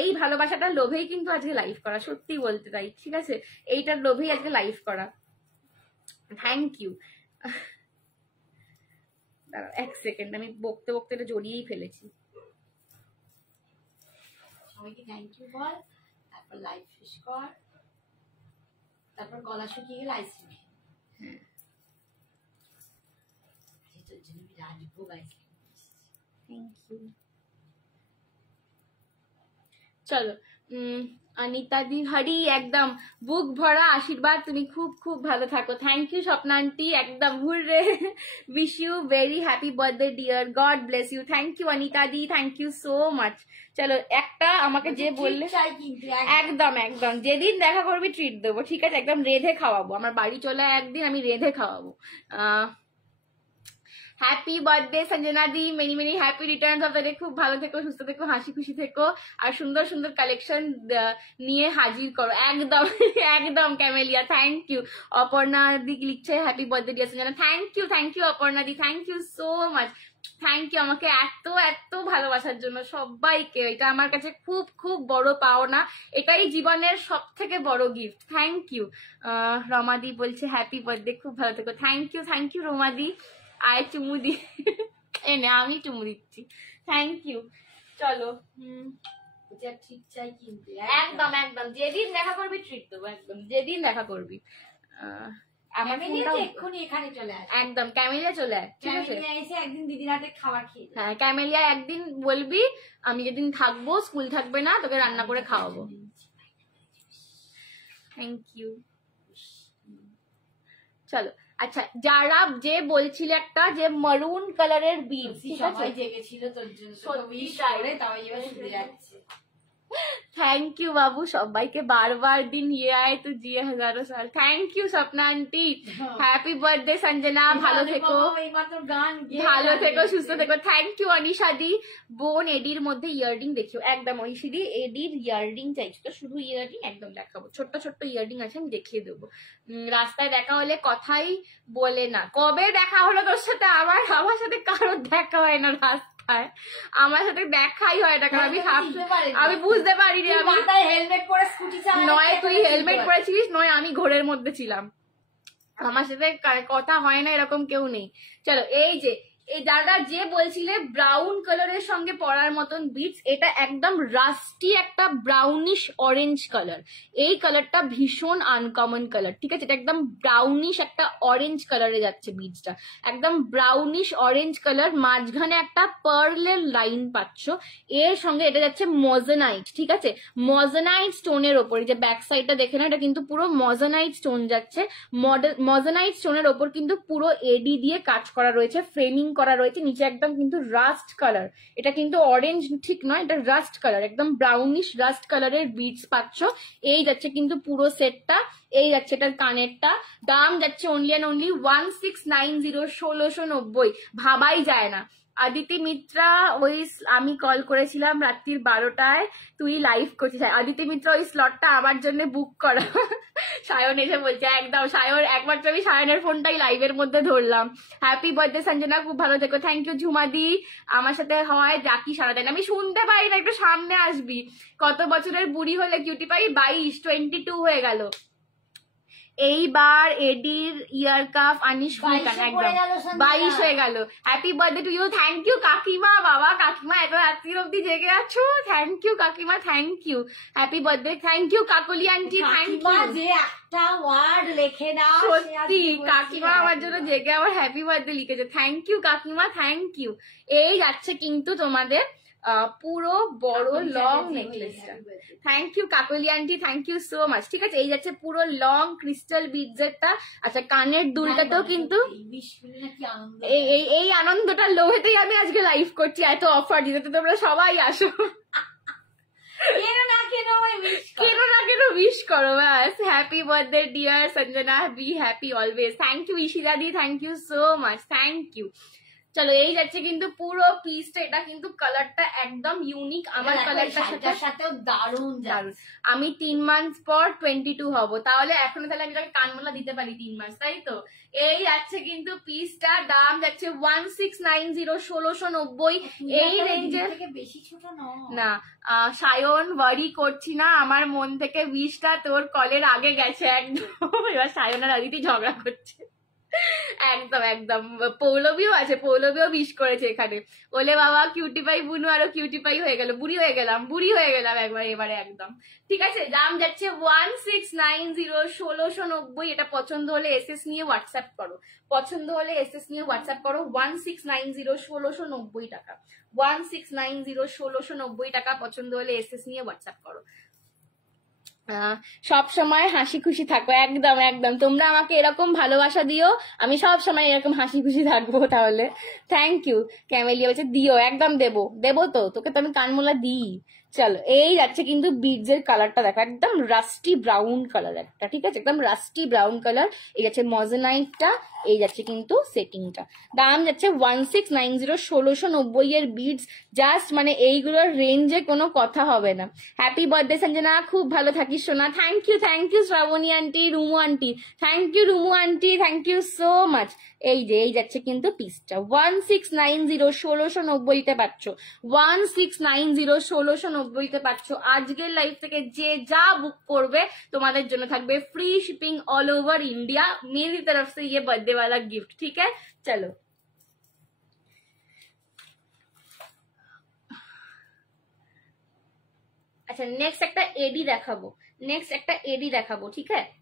এই ভালোবাসাটার লোভেই কিন্তু আজকে লাইভ করা, সত্যি বলতে তাই, ঠিক আছে, এইটার লোভেই আজকে লাইভ করা। Thank you. দাঁড়াও এক সেকেন্ড, আমি বকতে বকতে এটা জড়িয়েই ফেলেছি। সবাইকে থ্যাংক ইউ বল, তারপর লাইভ শেষ কর, তারপর গলা শুকিয়ে গেলে আইসক্রিম। তোর জন্য রাজভোগ আইসক্রিম। Thank you. চলো, অনিতা দি হরি, একদম বুক ভরা আশীর্বাদ, তুমি খুব খুব ভালো থাকো। থ্যাংক ইউ স্বপ্না আন্টি, একদম hurray, wish you very happy birthday dear, God bless you. Thank you Anita di, thank you so much. চলো, একটা আমাকে যে বললে, একদম একদম যেদিন দেখা করবি ট্রিট দেবো, ঠিক আছে, একদম রেঁধে খাওয়াবো, আমার বাড়ি চলে একদিন, আমি রেঁধে খাওয়াবো। Happy birthday Sanjana the, many many happy returns of the day, খুব ভালো থেকো, সুস্থ থেকো, হাসি খুশি থেকো, আর সুন্দর সুন্দর কালেকশন নিয়ে হাজির করো। একদম একদম Camellia, thank you. Aparna di লিখছে happy birthday dear Sanjana, thank you Aparna di, thank you so much, thank you আমাকে এত এত ভালোবাসার জন্য সবাইকে, এটা আমার কাছে খুব খুব বড় পাওনা, এটাই জীবনের সব থেকে বড় গিফট। Thank you. রমাদি বলছে হ্যাপি বার্থডে, খুব ভালো থেকো, থ্যাংক ইউ রমাদি, আয় চুমু দি, এনে আমি চুমু দিচ্ছি, থ্যাংক ইউ। চলো, ঠিক চাই কিন্তু একদম একদম যেদিন দেখা করবি ট্রিট দেবো, একদম যেদিন দেখা করবি। আমার এক্ষুনি এখানে চলে আসে, একদম ক্যামেলিয়া চলে আয়, ঠিক আছে, এসে একদিন দিদির হাতে খাবার খেয়ে। হ্যাঁ ক্যামেলিয়া, একদিন বলবি আমি যেদিন থাকবো, স্কুল থাকবে না, তোকে রান্না করে খাওয়াবো। Thank you. চলো, আচ্ছা যারা যে বলছিল একটা যে মারুন কালারের বিড, সবাই জেগেছিল তোর জন্য, তাই এবার শুনে যাচ্ছে। थैंक यू बाबू, সবাইকে বারবার দিন ये आए तो जिए हजारों साल। थैंक यू सपना आंटी, हैप्पी बर्थडे संजना, ভালো থেকো, ভালো থেকো, সুস্থ থেকো। থ্যাংক ইউ অনিশা দি। বোন এডির মধ্যে ইয়াররিং দেখিও, একদম ঐশী এডির ইয়াররিং চাইছো তো, শুধু ইয়াররিং একদম দেখাবো, ছোট্ট ছোট্ট ইয়াররিং আছে, আমি দেখিয়ে দেবো। রাস্তায় দেখা হলে কথাই বলে না, কবে দেখা হলো তোর সাথে? আমার সাথে কারোর দেখা হয় না রাস্তায়। আমার সাথে দেখাই হয় না, কারণ আমি বুঝতে পারিনি। আমি হেলমেট পরে স্কুটি চালাই, নয় তুই হেলমেট পরেছিলিস, নয় আমি ঘোরের মধ্যে ছিলাম, আমার সাথে কথা হয় না এরকম কেউ নেই। চলো, এই যে এই দাদা যে বলছিলে ব্রাউন কালারের সঙ্গে পরার মতন বিটস, এটা একদম রাস্টি একটা ব্রাউনিশ অরেঞ্জ কালার। এই কালারটা ভীষণ আনকমন কালার, ঠিক আছে? এটা একদম ব্রাউনিশ একটা অরেঞ্জ কালারে যাচ্ছে বিটসটা, একদম ব্রাউনিশ অরেঞ্জ কালার, মাঝখানে একটা পার্লের লাইন পাচ্ছ। এর সঙ্গে এটা যাচ্ছে মজেনাইট, ঠিক আছে? মজেনাইট স্টোনের ওপরে, যে ব্যাক সাইডটা দেখে না, এটা কিন্তু পুরো মজেনাইট স্টোন যাচ্ছে। মজেনাইট স্টোনের ওপর কিন্তু পুরো এডি দিয়ে কাজ করা রয়েছে, ফ্রেমিং করা রয়েছে, নিচে একদম কিন্তু রাস্ট কালার, এটা কিন্তু অরেঞ্জ ঠিক নয়, এটা রাস্ট কালার, একদম ব্রাউনিশ রাস্ট কালারের বিটস পাচ্ছ। এই যাচ্ছে কিন্তু পুরো সেটটা, এই যাচ্ছে এটার কানেরটা। দাম যাচ্ছে অনলি অ্যান্ড অনলি 1690, 1690। ভাবাই যায় না। আদিতি মিত্রা, ওই আমি কল করেছিলাম রাত্রির 12টায়, তুই লাইভ করছিস। আদিতি মিত্রা, ওই স্লটটা আমার জন্য বুক করা। সায়ন এসে বলছে, একদম সায়ন, একমাত্র আমি সায়নের ফোনটাই লাইভের মধ্যে ধরলাম। হ্যাপি বার্থডে সঞ্জনা, খুব ভালো থেকো। থ্যাংক ইউ ঝুমাদি, আমার সাথে হয় জাকি সারা দেন, আমি শুনতে পাই না, একটু সামনে আসবি। কত বছরের বুড়ি হলে কিউটি পাই? 22 হয়ে গেল। এইবার এডির ইয়ার কাপ আনিস ফুলকান, একদম 22 হয়ে গেল। Happy birthday to you. Thank you কাকিমা। বাবা কাকিমা এত রাত্রির অব্দি জেগে আছো, থ্যাংক ইউ কাকিমা, thank you. Happy birthday, thank you Kakoli aunty, thank you. যে একটা ওয়ার্ড লেখে না, সত্যি কাকিমা আমার জন্য জেগে আমার হ্যাপি বার্থডে লিখেছে, থ্যাংক ইউ কাকিমা, থ্যাংক ইউ। এই যাচ্ছে কিন্তু তোমাদের পুরো বড় লং নেকলেসটা। Thank you Kakoli aunty, thank you so much. ঠিক আছে, এই যাচ্ছে পুরো লং ক্রিস্টাল বিডস এরটা। আচ্ছা, কানের দুলটাতেও কিন্তু এই আনন্দটা লোভেতেই আমি আজকে লাইভ করছি, এত অফার দিতে, তোমরা সবাই আসো। কেন না কেন উইশ করো ব্যাস। Happy birthday dear Sanjana, be happy always. Thank you Ishita di, thank you so much, thank you. চলো, এই যাচ্ছে কিন্তু পুরো পিসটা, এটা কিন্তু কালারটা একদম ইউনিক, আমার কালারটার সাথেও দারুণ দারুণ। আমি 3 মান্থ পর 22 হব, তাহলে এখনো তাহলে আমি তাকে কানমোলা দিতে পারি 3 মাস, তাই তো? এই যাচ্ছে কিন্তু পিসটা, দাম যাচ্ছে 1690, 1690। এই রেঞ্জে বেশি ছোট না। সায়ন, ওয়ারি করছি না, আমার মন থেকে উইশটা তোর কলের আগে গেছে একদম। এবার সায়ন আর আদিতি ঝগড়া করছে, একদম একদম। পৌলবীও আছে, পৌলবীও উইশ করেছে এখানে। বলে বাবা কিউটি পাই বুনু আরো কিউটি পাই হয়ে গেল, বুড়ি হয়ে গেলাম একবার এবারে একদম। ঠিক আছে, দাম যাচ্ছে 1690, 1690। এটা পছন্দ হলে এসএস নিয়ে হোয়াটসঅ্যাপ করো, 1690, 1690 টাকা, 1690, 1690 টাকা। পছন্দ হলে এসএস নিয়ে হোয়াটসঅ্যাপ করো। সব সময় হাসি খুশি থাকো, একদম একদম। তোমরা আমাকে এরকম ভালোবাসা দিও, আমি সব সময় এরকম হাসি খুশি থাকবো। তাহলে থ্যাংক ইউ। ক্যামেলিয়া বলছে দিও, একদম দেবো তো, তোকে তো আমি কানমোলা দিই। চলো, এই যাচ্ছে কিন্তু বিডস এর কালারটা দেখো, একদম রাস্টি ব্রাউন কালার একটা, ঠিক আছে? একদম রাস্টি ব্রাউন কালার। এই যাচ্ছে মজেনাইটটা, এই যাচ্ছে কিন্তু সেটিংটা। দাম যাচ্ছে 1690, 1690 এর বিডস। জাস্ট মানে এইগুলোর রেঞ্জে কোনো কথা হবে না। হ্যাপি বার্থডে সঞ্জনা, খুব ভালো থাকিস সোনা। Thank you Srabani aunty, Rumu aunty, thank you Rumu aunty, thank you so much. এই যে এই যাচ্ছে কিন্তু পিসটা 1690, 1690 পাচ্ছ, 1690, 1690 পাচ্ছ। আজকের লাইভ থেকে যে যা বুক করবে তোমাদের জন্য থাকবে free shipping all over India. मेरी तरफ से ये बर्थडे वाला गिफ्ट, ठीक है? चलो, আচ্ছা, নেক্সট একটা এডি দেখাবো, ঠিক আছে?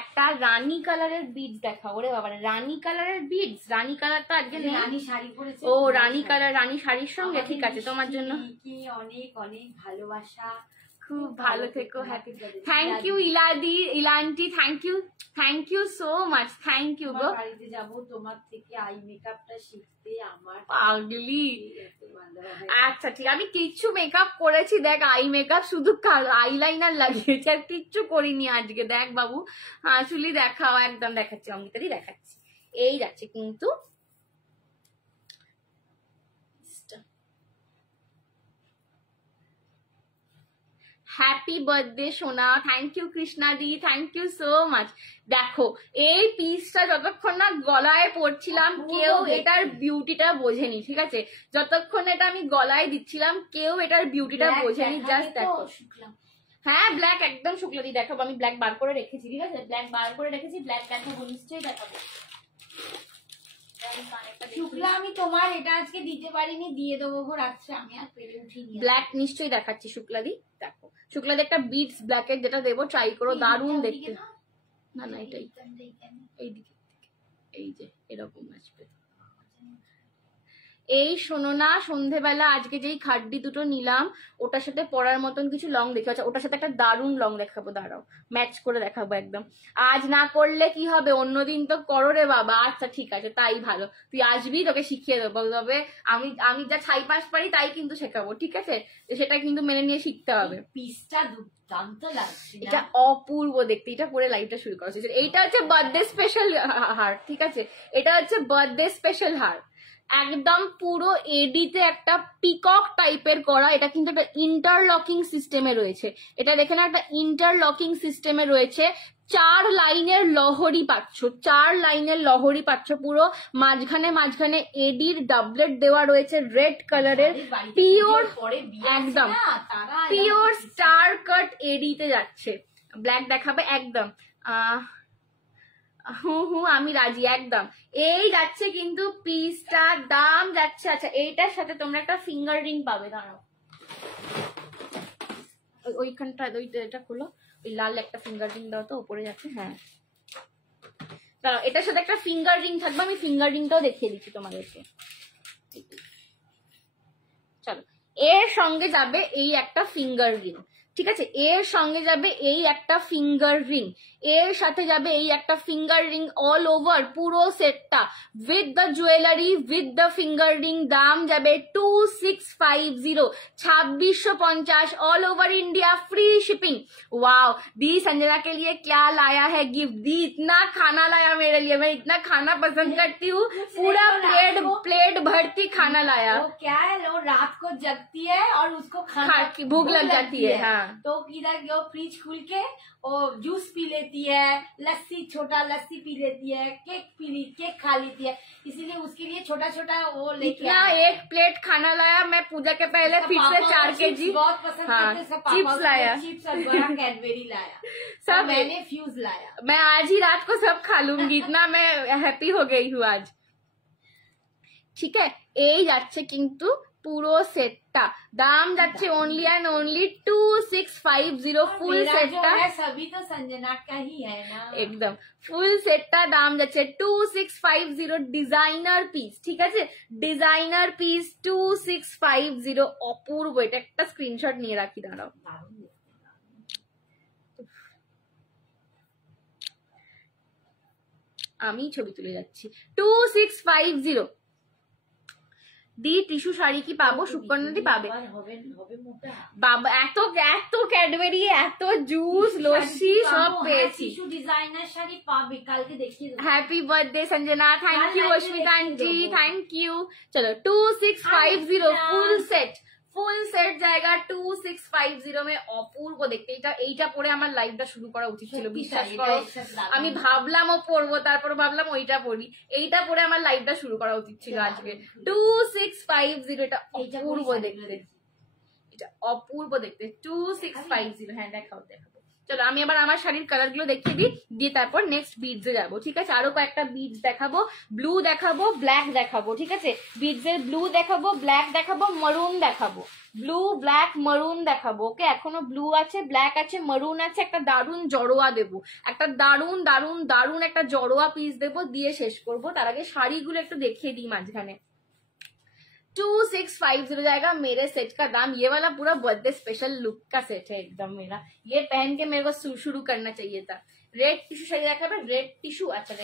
একটা রানী কালারের বিডস দেখাবো। ওরে বাবা, রানী কালারের বিডস, রানী কালারটা আজকে রানী শাড়ি পরেছে। ও রানী কালার, রানী শাড়ির সঙ্গে, ঠিক আছে, তোমার জন্য অনেক অনেক ভালোবাসা, খুব ভালো থেকো, হ্যাপি। থ্যাংক ইউ ইলান্টি, thank you so much, thank you গো। বাড়িতে যাবো তোমার থেকে আই মেকআপটা শিখতে, আমার পাগলি। আচ্ছা ঠিক, আমি কিচ্ছু মেকআপ করেছি দেখ, আই মেকআপ শুধু আইলাইনার লাগিয়েছি, আর কিচ্ছু করিনি আজকে। দেখ বাবু, আসলে দেখাও, একদম দেখাচ্ছি, অঙ্কিতাদি দেখাচ্ছি। এই যাচ্ছে কিন্তু হ্যাপি বার্থডে সোনা, thank you Krishna di, thank you so much. দেখো এই পিসটা যতক্ষণ না গলায় পড়ছিলাম কেউ এটার বিউটিটা বোঝেনি, ঠিক আছে? যতক্ষণ এটা আমি গলায় দিচ্ছিলাম কেউ এটার বিউটিটা বোঝেনি। জাস্ট দেখো, হ্যাঁ ব্ল্যাক একদম শুক্লা দি দেখাবো, আমি ব্ল্যাক বার করে রেখেছি, ঠিক আছে? ব্ল্যাক বার করে রেখেছি, ব্ল্যাক দেখাবো, নিশ্চয়ই দেখাবো। শুক্লা আমি তোমার এটা আজকে দিতে পারিনি, দিয়ে দেবো রাত্রে, আমি আর পেরে উঠিনি। ব্ল্যাক নিশ্চয়ই দেখাচ্ছি শুক্লা দি, দেখো শুক্লা দি একটা বিটস ব্ল্যাকের যেটা দেবো, ট্রাই করো, দারুণ দেখতে। না না এটাই, এইদিকে, এই যে এরকম আসবে। এই শোনো না, সন্ধেবেলা আজকে যেই খাড্ডি দুটো নিলাম ওটার সাথে পরার মতন কিছু লং দেখে, আচ্ছা ওটার সাথে একটা দারুণ লং দেখাবো, দাঁড়াও ম্যাচ করে দেখাবো একদম। আজ না করলে কি হবে, অন্যদিন তো করো রে বাবা। আচ্ছা ঠিক আছে, তাই ভালো, তুই আসবি, তোকে শিখিয়ে দেবো। তবে আমি যা ছাই পাশ পারি তাই কিন্তু শেখাবো, ঠিক আছে? সেটা কিন্তু মেনে নিয়ে শিখতে হবে। পিসটা দুর্দান্ত লাগছে, এটা অপূর্ব দেখতে, এটা পরে লাইভটা শুরু করা হচ্ছে। এইটা হচ্ছে বার্থডে স্পেশাল হার, ঠিক আছে? এটা হচ্ছে বার্থডে স্পেশাল হার, একদম পুরো এডিতে একটা পিকক টাইপের করা। এটা কিন্তু একটা ইন্টারলকিং সিস্টেমে রয়েছে, এটা দেখে না, একটা ইন্টারলকিং সিস্টেমে রয়েছে। 4 লাইনের লহরি পাচ্ছ, 4 লাইনের লহরি পাচ্ছ পুরো। মাঝখানে এডির ডাবলেট দেওয়া রয়েছে রেড কালারের, পিওর একদম পিওর স্টার কাট এডিতে যাচ্ছে। ব্ল্যাক দেখাবে একদম, আমি রাজি একদম। এই যাচ্ছে কিন্তু পিসটা, দাম যাচ্ছে। আচ্ছা এইটার সাথে তোমরা একটা ফিঙ্গার রিং পাবে, দাঁড়াও ওইখানটা এটা খুলো, ওই লাল একটা ফিঙ্গার রিং দাও তো, উপরে যাচ্ছে। হ্যাঁ দাঁড়াও, এটার সাথে একটা ফিঙ্গার রিং থাকবে, আমি ফিঙ্গার রিংটাও দেখিয়ে দিচ্ছি তোমাদেরকে। চলো, এর সঙ্গে যাবে এই একটা ফিঙ্গার রিং, ঠিক আছে? এর সঙ্গে যাবে এই একটা ফিঙ্গার রিং, এর সাথে যাবে এই একটা ফিঙ্গার রিং, অল ওভার পুরো সেটটা with the jewellery with the finger ring. দাম যাবে 2650, 2650, all over India, free shipping. Wow दी, संजना के लिए क्या लाया है गिफ्ट? दी इतना खाना लाया मेरे लिए, मैं इतना खाना पसंद करती हूँ, पूरा प्लेट भरती खाना लाया। वो क्या है, वो रात को जगती है और उसको खाना की भूख लग जाती है। हाँ तो इधर वो फ्रिज खुल के वो जूस पी लेती है, लस्सी, छोटा लस्सी पी लेती है, केक खा लेती है, इसीलिए उसके लिए छोटा छोटा वो लेके एक प्लेट खाना लाया। मैं पूजा के पहले फिर से 4 kg बहुत पसंद करते सब, चिप्स लाया, चिप्स और बड़ा कैडबेरी लाया, सब मैंने फ्यूज लाया। मैं आज ही रात को सब खा लूंगी, इतना मैं हैप्पी हो गई हूँ आज, ठीक है? এই যাচ্ছে কিন্তু পুরো সেটটা, দাম যাচ্ছে ओनली एंड ओनली 2650। ফুল সেটটা सभी तो संजना का ही है ना, একদম ফুল সেটটা দাম যাচ্ছে 2650, ডিজাইনার পিস, ঠিক আছে? ডিজাইনার পিস 2650, অপূর্ব। এটা একটা স্ক্রিনশট নিয়ে রাখি, দাঁড়াও। আমি ছবি তুলে যাচ্ছি। 2650 দি টিস্যু শাড়ি কি পাবো? সুকন্যা দি পাবে বাবা, এত এত ক্যাডবেরি, এত জুস, লস্যি সব পেয়েছি। টিস্যু ডিজাইনার শাড়ি পাবে, কালকে দেখিয়ে দেবো। Happy birthday Sanjana, thank you Ashmita aunty, thank you. चलो 2650 ফুল সেট জায়গা 2650 में অপূর্ব দেখতে। এইটা পরে আমার লাইভটা শুরু করা উচিত ছিল, বিশ্বাস করো। আমি ভাবলাম ও পরবো, তারপর ভাবলাম ওইটা পরি, এইটা পরে আমার লাইভটা শুরু করা উচিত ছিল আজকে। 2650, এটা অপূর্ব দেখতে, এটা অপূর্ব দেখতে। 2650, হ্যাঁ দেখাও দেখাবো। চলো আমি আবার আমার শাড়ির কালার গুলো দেখিয়ে দিই, দিয়ে তারপর নেক্সট বিডস এ যাবো, ঠিক আছে? আরো কয়েকটা বিডস দেখাবো, ব্লু দেখাবো, ব্ল্যাক দেখাবো, ঠিক আছে? বিডস এর ব্লু দেখাবো, ব্ল্যাক দেখাবো, মারুন দেখাবো, ব্লু ব্ল্যাক মারুন দেখাবো। ওকে, এখনো ব্লু আছে, ব্ল্যাক আছে, মারুন আছে, একটা দারুন জড়োয়া দেবো, একটা দারুন দারুন দারুন একটা জড়োয়া পিস দেবো, দিয়ে শেষ করবো। তার আগে শাড়িগুলো একটু দেখিয়ে দিই মাঝখানে। 2650 जाएगा मेरे सेट का दाम। ये वाला पूरा बर्थडे स्पेशल लुक का सेट है एकदम मेरा, ये पहन के मेरे को शुरू करना चाहिए था। रेड टिश्यू শাড়ি দেখাবে, রেড টিস্যু। আচ্ছা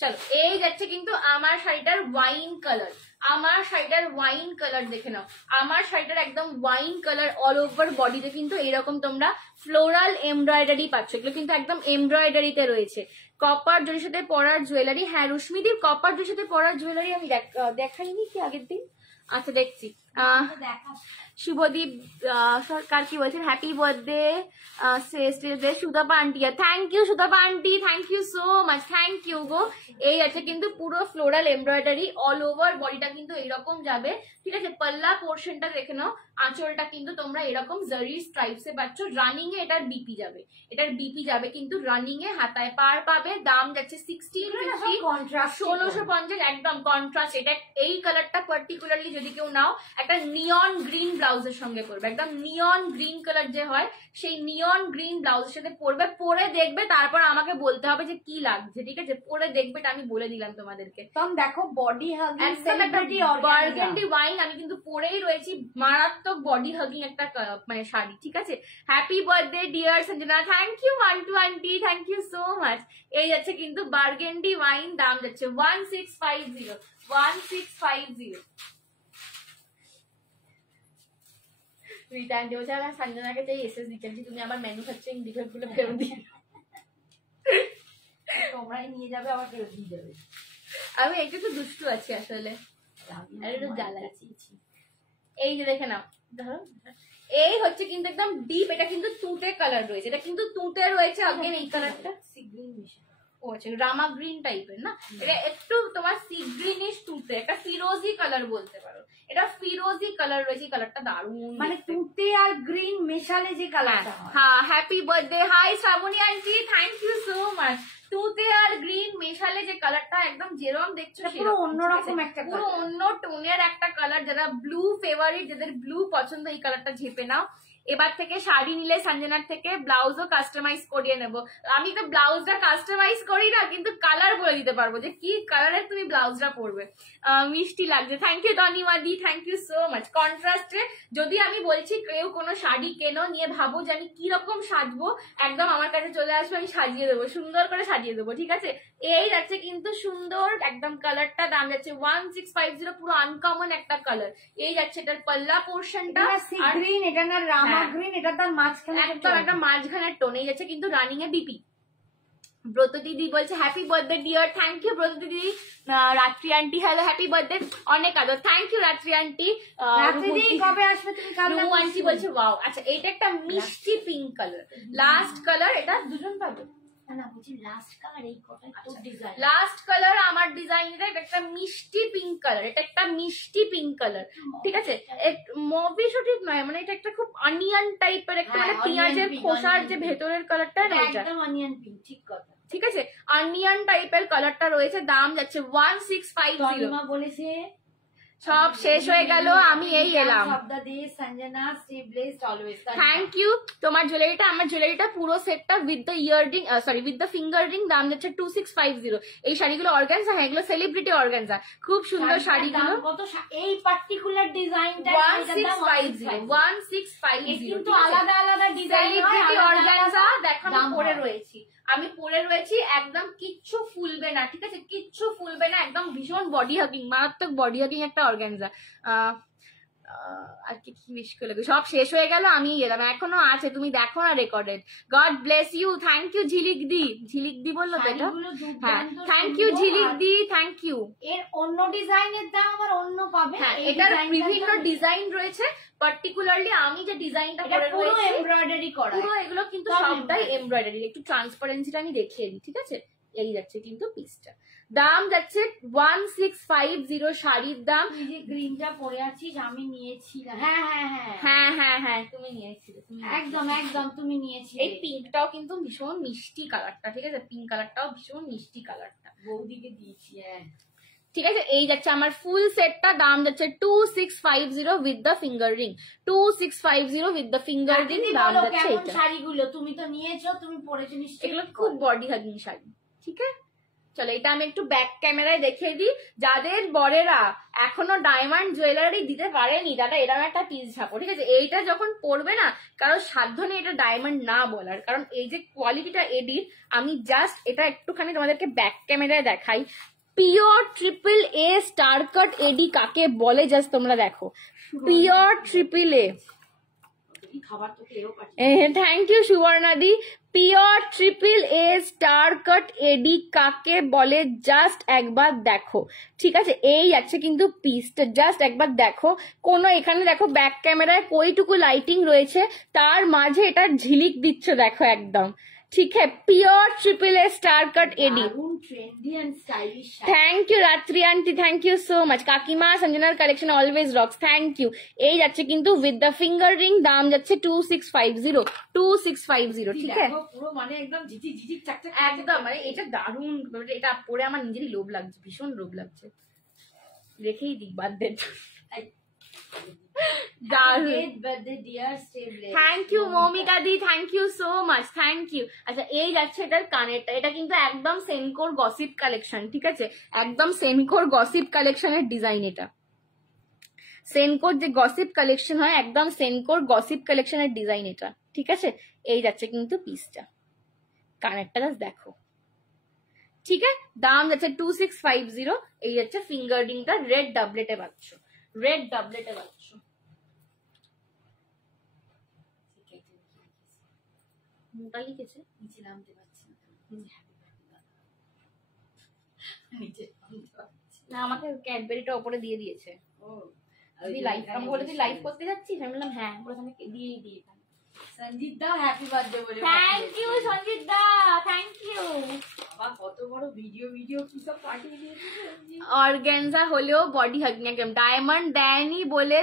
চলো, এই যাচ্ছে কিন্তু আমার শাড়িটার ওয়াইন কালার, আমার শাড়িটার ওয়াইন কালার দেখে নাও। আমার শাড়িটার একদম ওয়াইন কালার, অল ওভার বডিতে কিন্তু এরকম তোমরা ফ্লোরাল এমব্রয়ডারি পাচ্ছ, এগুলো কিন্তু একদম এমব্রয়ডারিতে রয়েছে। কপার জরির সাথে পরার জুয়েলারি। হ্যাঁ রুশ্মিদি, কপার জরির সাথে পরার জুয়েলারি আমি দেখাইনি কি আগের দিন? আচ্ছা দেখছি, শুভদীপ সরকার কি বলছেন, happy birthday Sutapa aunty. Thank you Sutapa aunty, thank you so much, thank you গো। এই আছে কিন্তু পুরো ফ্লোরাল এমব্রয়ডারি, অল ওভার বডিটা কিন্তু এইরকম যাবে, ঠিক আছে। পাল্লা পোর্শনটা দেখে নাও, আঁচলটা কিন্তু তোমরা এরকম জারি স্ট্রাইপসে পাচ্ছ। রানিং এ এটার বিপি যাবে, এটার বিপি যাবে কিন্তু রানিং এ হাতায় পার পাবে। দাম যাচ্ছে 1650, একদম কন্ট্রাস্ট। এটা এই কালারটা পার্টিকুলারলি যদি কেউ নাও একটা নিয়ন গ্রিন ব্লাউজের সঙ্গে পরবে, একদম নিয়ন গ্রিন কালার যে হয় সেই নিয়ন গ্রিন ব্লাউজের সাথে পরবে, পরে দেখবে, তারপর আমাকে বলতে হবে যে কি লাগছে, ঠিক আছে। পরে দেখবে, আমি বলে দিলাম তোমাদেরকে। দেখো body hugging celebrity burgundy wine, আমি কিন্তু পরেই রয়েছি, মারাত্মক বডি হাগিং একটা মানে শাড়ি, ঠিক আছে। Happy birthday dear Sanjana, thank you Mantu aunty, thank you so much. এই যাচ্ছে কিন্তু বার্গেন্ডি ওয়াইন, দাম যাচ্ছে 1650। রিটার্ন দেবো, আমি সঞ্জনাকে চাই এসএস দিচ্ছি, তুমি আমার ম্যানুফ্যাকচারিং ডিফেক্ট গুলো ফেরত দিয়ে, তোমরাই নিয়ে যাবে আবার ফেরত দিয়ে যাবে। আমি একটু তো দুষ্টু আছি আসলে, জ্বালাচ্ছি। এই যে দেখে নাও, ধরো এই হচ্ছে কিন্তু একদম ডিপ, এটা কিন্তু তুঁতে কালার রয়েছে, এটা কিন্তু তুঁতে রয়েছে। আগের এই কালারটা ও আচ্ছা রামা গ্রিন টাইপের না, এটা একটু তোমার সি গ্রিনিশ তুঁতে, একটা ফিরোজি কালার বলতে পারো, এটা ফিরোজি কালার রয়েছে। কালারটা দারুণ, মানে তুঁতে আর গ্রিন মেশালে যে কালারটা। হ্যাঁ, happy birthday, hi Shrabani aunty, thank you so much. তুঁতে আর গ্রিন মেশালে যে কালারটা একদম যেরকম দেখছো পুরো অন্যরকম একটা, পুরো অন্য টোনের একটা কালার। যারা ব্লু ফেভারিট, যাদের ব্লু পছন্দ, এই কালারটা ঝেপে নাও। এবার থেকে শাড়ি নিলে সঞ্জনার থেকে ব্লাউজও কাস্টমাইজ করিয়ে নেবো। আমি তো ব্লাউজটা কাস্টমাইজ করি না, কিন্তু কালার বলে দিতে পারবো যে কি কালারের তুমি ব্লাউজটা পরবে। মিষ্টি লাগছে, থ্যাংক ইউ তনিমাদি, থ্যাংক ইউ সো মাচ। কন্ট্রাস্টে যদি আমি বলছি কেউ কোনো শাড়ি কেনো, নিয়ে ভাবো যে আমি কিরকম সাজবো, একদম আমার কাছে চলে আসবে, আমি সাজিয়ে দেবো, সুন্দর করে সাজিয়ে দেবো, ঠিক আছে। এই যাচ্ছে কিন্তু সুন্দর একদম কালারটা, দাম যাচ্ছে 1650, পুরো আনকমন একটা কালার। এই যাচ্ছে এটার পাল্লা পোর্শনটা, আর গ্রিন, এটা না রামা গ্রিন, এটা তার মাঝখানে একদম একটা মাঝখানের টোন। এই যাচ্ছে কিন্তু রানিং এ বিপি। ব্রত দিদি বলছে happy birthday dear, thank you Brata দিদি। রাত্রি আন্টি হ্যালো, হ্যাপি বার্থডে, অনেক আদর, থ্যাংক ইউ রাত্রি আন্টি। কবে আসবে তুমি? রুমু আন্টি বলছে ওয়াও। আচ্ছা এইটা একটা মিষ্টি পিঙ্ক কালার, লাস্ট কালার, এটা দুজন পাবে লাস্ট কালার আমার ডিজাইনটা, এটা একটা মিষ্টি পিঙ্ক কালার, এটা একটা মিষ্টি পিঙ্ক কালার, ঠিক আছে। মভিশও ঠিক নয়, মানে এটা একটা খুব অনিয়ন টাইপের একটা, মানে পেঁয়াজের খোসার যে ভেতরের কালারটা, একদম অনিয়ন পিঙ্ক, ঠিক কথা, ঠিক আছে। অনিয়ন টাইপের কালারটা রয়েছে, দাম যাচ্ছে 1650। বলেছে সব শেষ হয়ে গেল, আমি এই এলাম। Thank you. তোমার জুয়েলারিটা, আমার জুয়েলারিটা পুরো সেটটা with the earring, sorry with the finger ring, দাম যাচ্ছে 2650। এই শাড়িগুলো অর্গানজা, হ্যাঁ এগুলো সেলিব্রিটি অর্গানজা, খুব সুন্দর শাড়িগুলো। এই পার্টিকুলার ডিজাইনটা 1650, কিন্তু আলাদা আলাদা ডিজাইন, সেলিব্রিটি অর্গানজা। দেখো আমি পরে রয়েছি, আমি পরে রয়েছি, একদম কিচ্ছু ফুলবে না, ঠিক আছে, কিচ্ছু ফুলবে না, একদম ভীষণ বডি হাগিং, মারাত্মক বডি হাগিং একটা অর্গানজা। আর কি উইশ করলে, সব শেষ হয়ে গেল, আমি এলাম, এখনো আছে, তুমি দেখো না recorded. God bless you, thank you Jhilik দি, ঝিলিক দি বললো তো এটা, হ্যাঁ thank you Jhilik the, thank you. এর অন্য ডিজাইনের দাম আবার অন্য পাবে, হ্যাঁ এটার বিভিন্ন ডিজাইন রয়েছে, পার্টিকুলারলি আমি যে ডিজাইনটা করে রয়েছে এমব্রয়ডারি করা, পুরো এগুলো কিন্তু সবটাই এমব্রয়ডারি। একটু ট্রান্সপারেন্সিটা আমি দেখিয়ে দিই, ঠিক আছে। এই যাচ্ছে কিন্তু পিসটা, দাম যাচ্ছে 1650। শাড়ির দাম, তুই যে গ্রিনটা পরে আছিস আমি নিয়েছিলাম, হ্যাঁ হ্যাঁ হ্যাঁ হ্যাঁ হ্যাঁ হ্যাঁ তুমি নিয়েছিলে, একদম একদম তুমি নিয়েছিলে। এই পিঙ্কটাও কিন্তু ভীষণ মিষ্টি কালারটা, ঠিক আছে, পিঙ্ক কালারটাও ভীষণ মিষ্টি কালারটা, বৌদিকে দিয়েছি, হ্যাঁ ঠিক আছে। এই যাচ্ছে আমার ফুল সেটটা, দাম যাচ্ছে 2650 with the finger ring, 2650 with the finger ring, দাম যাচ্ছে এটা। শাড়িগুলো তুমি তো নিয়েছো, তুমি পরেছো নিশ্চয়ই, এগুলো খুব বডি হাগিং শাড়ি, ঠিক আছে। চলো এটা আমি একটু ব্যাক ক্যামেরায় দেখিয়ে দিই। যাদের বরেরা এখনো ডায়মন্ড জুয়েলারি দিতে পারেনি, তারা এরকম একটা পিস ঝাপো, ঠিক আছে। এইটা যখন পরবে না, কারো সাধ্য নেই এটা ডায়মন্ড না বলার, কারণ এই যে কোয়ালিটিটা এডির, আমি জাস্ট এটা একটুখানি তোমাদেরকে ব্যাক ক্যামেরায় দেখাই। Pure triple A star cut AD কাকে বলে জাস্ট তোমরা দেখো, pure triple A, thank you সুবর্ণাদি। Pure triple A star cut AD কাকে বলে জাস্ট একবার দেখো, ঠিক আছে? এই আছে কিন্তু পিসটা, জাস্ট একবার দেখো। কোনো এখানে দেখো ব্যাক ক্যামেরায় কইটুকু লাইটিং রয়েছে, তার মাঝে এটা ঝিলিক দিচ্ছে দেখো একদম, ঠিক है? Pure triple A star cut AD. Thank you Ratri aunty, thank you so much. काकीमा संजनार collection always rocks, thank you. এই যাচ্ছে কিন্তু উইথ দ্য ফিঙ্গার রিং, দাম যাচ্ছে 2650, 2650, ঠিক আছে? পুরো মানে একদম ঝিঝিক ঝিঝিক চাকচাক একদম, মানে এটা দারুণ, এটা পরে আমার নিজেরই লোভ লাগছে, ভীষণ লোভ লাগছে। রেখেই দিই বাদ দে। থ্যাংক ইউ মৌমিকা দি, thank you so much, thank you. আচ্ছা এই যাচ্ছে এটার কানেরটা, এটা কিন্তু একদম সেনকোর গসিপ কালেকশন, ঠিক আছে? একদম সেনকোর গসিপ কালেকশনের ডিজাইন এটা, সেনকোর যে গসিপ কালেকশন হয়, একদম সেনকোর গসিপ কালেকশনের ডিজাইন এটা, ঠিক আছে? এই যাচ্ছে কিন্তু পিসটা, কানেরটা জাস্ট দেখো, ঠিক আছে? দাম যাচ্ছে 2650। এই যাচ্ছে ফিঙ্গার রিংটা, রেড ডাবলেটে পাচ্ছ, রেড ডাবলেটে পাচ্ছ। মোটা লিখেছে, নিচে নামতে পারছি না, আমাকে ক্যাডবেরিটা ওপরে দিয়ে দিয়েছে। লাইভ আমি বলে তুই লাইভ করতে যাচ্ছিস, আমি বললাম হ্যাঁ, ওখানে দিয়েই দিয়ে। সঞ্জিত দা হ্যাপি বার্থডে বলে, thank you Sanjit the, thank you. বাবা কত বড় ভিডিও কি সব পাঠিয়ে দিয়েছে। অর্গানজা হলেও বডি হাগিং, একদম ডায়মন্ড দেয়নি বলে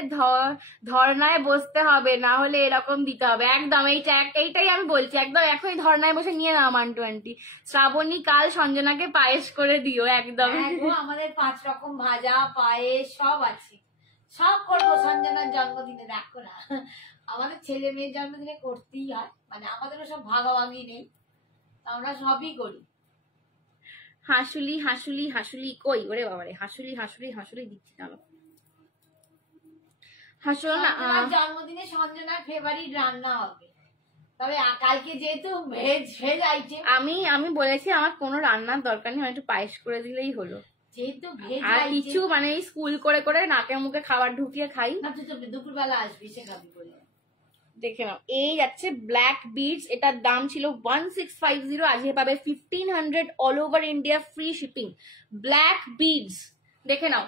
ধর্নায় বসতে হবে, না হলে এরকম দিতে হবে, একদম। এইটাই আমি বলছি, একদম এখনই ধর্নায় বসে নিয়ে নাও 120। শ্রাবণী কাল সঞ্জনাকে পায়েস করে দিও, একদম। আমাদের 5 রকম ভাজা পায়েস সব আছে, সব করবো সঞ্জনার জন্মদিনে। দেখো না, আমাদের ছেলে মেয়ের জন্মদিনে করতেই হয়, মানে আমাদেরও সব ভাগাভাগি নেই, আমরা সবই করি। হাসুলি হাসুলি হাসুলি কই, ওরে বাবারে, হাসুলি হাসুলি হাসুলি দিচ্ছি না হাসুল না। জন্মদিনে সঞ্জনার ফেভারিট রান্না হবে, তবে কালকে যেহেতু ভেজ আইটেম, আমি বলেছি আমার কোনো রান্নার দরকার নেই, একটু পায়েস করে দিলেই হলো, যেহেতু ভেজ আর কিছু মানে স্কুল করে করে নাকে মুখে খাবার ঢুকিয়ে খাই না। তুই তো দুপুরবেলা আসবি, সে খাবি বলে। দেখে নাও, এই যাচ্ছে ব্ল্যাক বিডস, এটার দাম ছিল 1650, আজকে পাবে 1500 all over India, free shipping. Black beads দেখে নাও,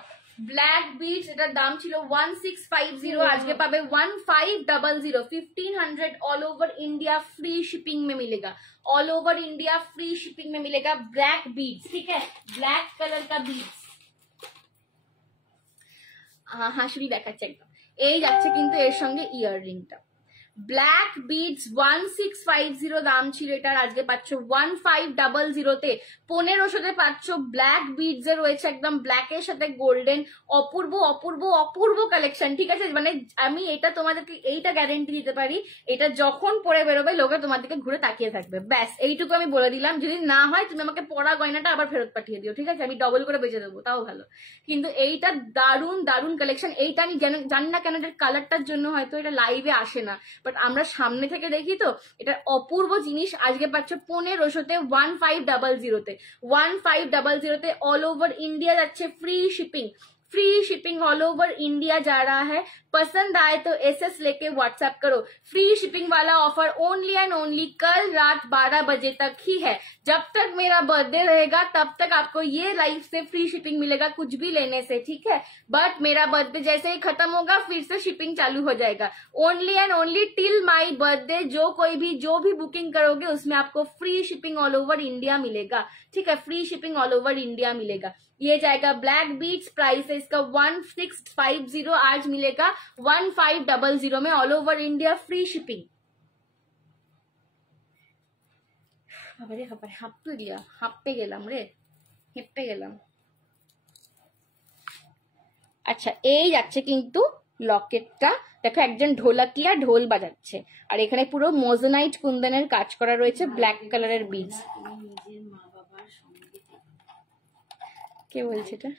ব্ল্যাক বিডস, এটার দাম ছিল 1650, আজকে पावे 1500, 1500 all over India free shipping में मिलेगा, all over India free shipping में मिलेगा ब्लैक बीड्स, ठीक है? ब्लैक कलर का बीड्स। হাসুলি দেখাচ্ছে একদম। এই যাচ্ছে কিন্তু এর সঙ্গে ইয়াররিংটা, ব্ল্যাক বিডস 1650 দাম ছিল এটার, আজকে পাচ্ছ 1500-তে, 1500-তে পাচ্ছ ব্ল্যাক বিডস এর রয়েছে একদম ব্ল্যাকের সাথে গোল্ডেন, অপূর্ব অপূর্ব অপূর্ব কালেকশন, ঠিক আছে? মানে আমি এটা তোমাদেরকে এইটা গ্যারেন্টি দিতে পারি, এটা যখন পরে বেরোবে লোকে তোমাদেরকে ঘুরে তাকিয়ে থাকবে, ব্যাস এইটুকু আমি বলে দিলাম। যদি না হয় তুমি আমাকে পরা গয়নাটা আবার ফেরত পাঠিয়ে দিও, ঠিক আছে? আমি ডবল করে বেঁচে দেবো, তাও ভালো। কিন্তু এইটা দারুণ দারুণ কালেকশন, এইটা আমি জানি না কেন এটার কালারটার জন্য হয়তো এটা লাইভে আসে না, বাট আমরা সামনে থেকে দেখি তো, এটা অপূর্ব জিনিস। আজকে পাচ্ছ 1500-তে, 1500-তে, 1500-তে ऑल ओवर इंडिया যাচ্ছে free shipping, free shipping all over India जा रहा है। पसंद आए तो एसएस लेके व्हाट्सएप करो। फ्री शिपिंग वाला ऑफर ओनली एंड ओनली कल रात 12 बजे तक ही है। जब तक मेरा बर्थडे रहेगा तब तक आपको ये लाइव से फ्री शिपिंग मिलेगा कुछ भी लेने से, ठीक है? बट मेरा बर्थडे जैसे ही खत्म होगा फिर से शिपिंग चालू हो जाएगा। Only and only till my birthday जो भी बुकिंग करोगे उसमें आपको free shipping all over India मिलेगा, ठीक है? Free shipping all over India मिलेगा। ये जाएगा ब्लैक बीट्स, प्राइस है इसका 1650, आज मिलेगा 1500 में all over India free shipping. বাবারে বাবারে, হাঁপতে গেলাম রে, হেঁপে গেলাম। আচ্ছা এই যাচ্ছে কিন্তু লকেটটা, দেখো একজন ঢোলকিয়া ঢোল বাজাচ্ছে, আর এখানে পুরো মোজনাইট কুন্দনের কাজ করা রয়েছে, ব্ল্যাক কালারের বিডস। কে বলছে এটা?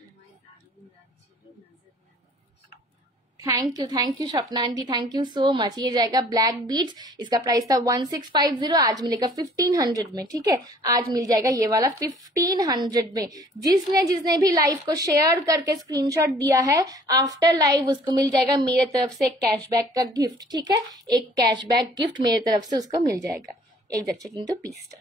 Thank you Swapna aunty, thank you so much. ये जाएगा ब्लैक बीट्स, इसका प्राइस था 1650, आज मिलेगा 1500 में। ठीक है, आज मिल जाएगा ये वाला 1500 में। जिसने भी लाइव को शेयर करके स्क्रीनशॉट दिया है आफ्टर लाइव, उसको मिल जाएगा मेरे तरफ से एक कैशबैक का गिफ्ट। ठीक है, एक कैशबैक गिफ्ट मेरे तरफ से उसको मिल जाएगा। एक যাচ্ছে কিন্তু পিসটা।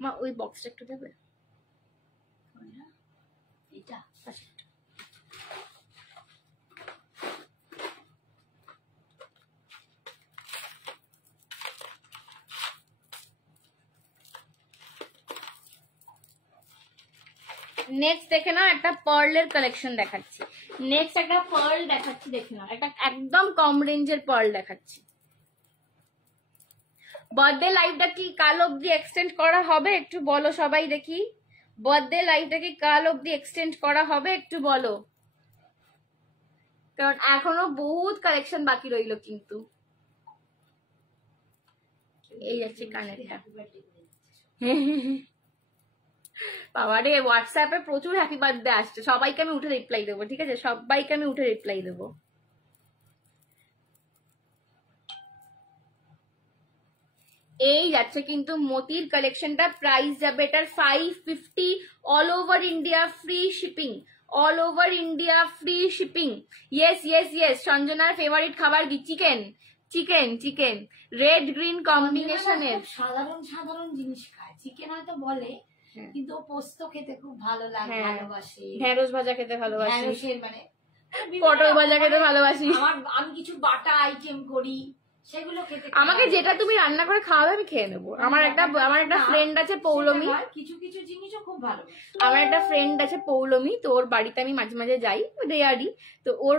মা ওই বক্সটা একটু দেবে এটা। নেক্সট দেখে নাও, একটা পার্লের কালেকশন দেখাচ্ছি। নেক্সট একটা পার্ল দেখাচ্ছি, দেখে নাও, একটা একদম কম রেঞ্জের পার্ল দেখাচ্ছি। বার্থডে লাইভটা কি কাল অবধি এক্সটেন্ড করা হবে একটু বলো সবাই দেখি। বার্থডে লাইভটা কি কাল অবধি এক্সটেন্ড করা হবে একটু বলো, কারণ এখনো বহুত কালেকশন বাকি রইলো কিন্তু। এই যাচ্ছে কানেরটা। বাবারে হোয়াটসঅ্যাপে প্রচুর হ্যাপি বার্থডে আসছে, সবাইকে আমি উঠে রিপ্লাই দেবো। ঠিক আছে, সবাইকে আমি উঠে রিপ্লাই দেবো। এই যাচ্ছে কিন্তু মতির কালেকশনটা, প্রাইস যাবে এটার 550, all over India free shipping, all over India free shipping. Yes yes yes, সঞ্জনার ফেভারিট খাবার কি? Chicken chicken chicken, red green কম্বিনেশনের। সাধারণ সাধারণ জিনিস খায়, চিকেন হয়তো বলে কিন্তু পোস্ত খেতে খুব ভালো লাগে, ভালোবাসে। ঢেঁড়স ভাজা খেতে ভালোবাসি, ঢেঁড়সের মানে পটল ভাজা খেতে ভালোবাসি। আমি কিছু বাটা আইটেম করি, সেগুলো খেতে। আমাকে যেটা তুমি রান্না করে খাওয়াবে আমি খেয়ে নেবো। আমার একটা ফ্রেন্ড আছে পৌলমি, কিছু কিছু জিনিসও খুব ভালো। আমার একটা ফ্রেন্ড আছে পৌলমি, তো ওর বাড়িতে আমি মাঝে মাঝে যাই, রেয়ারি। তো ওর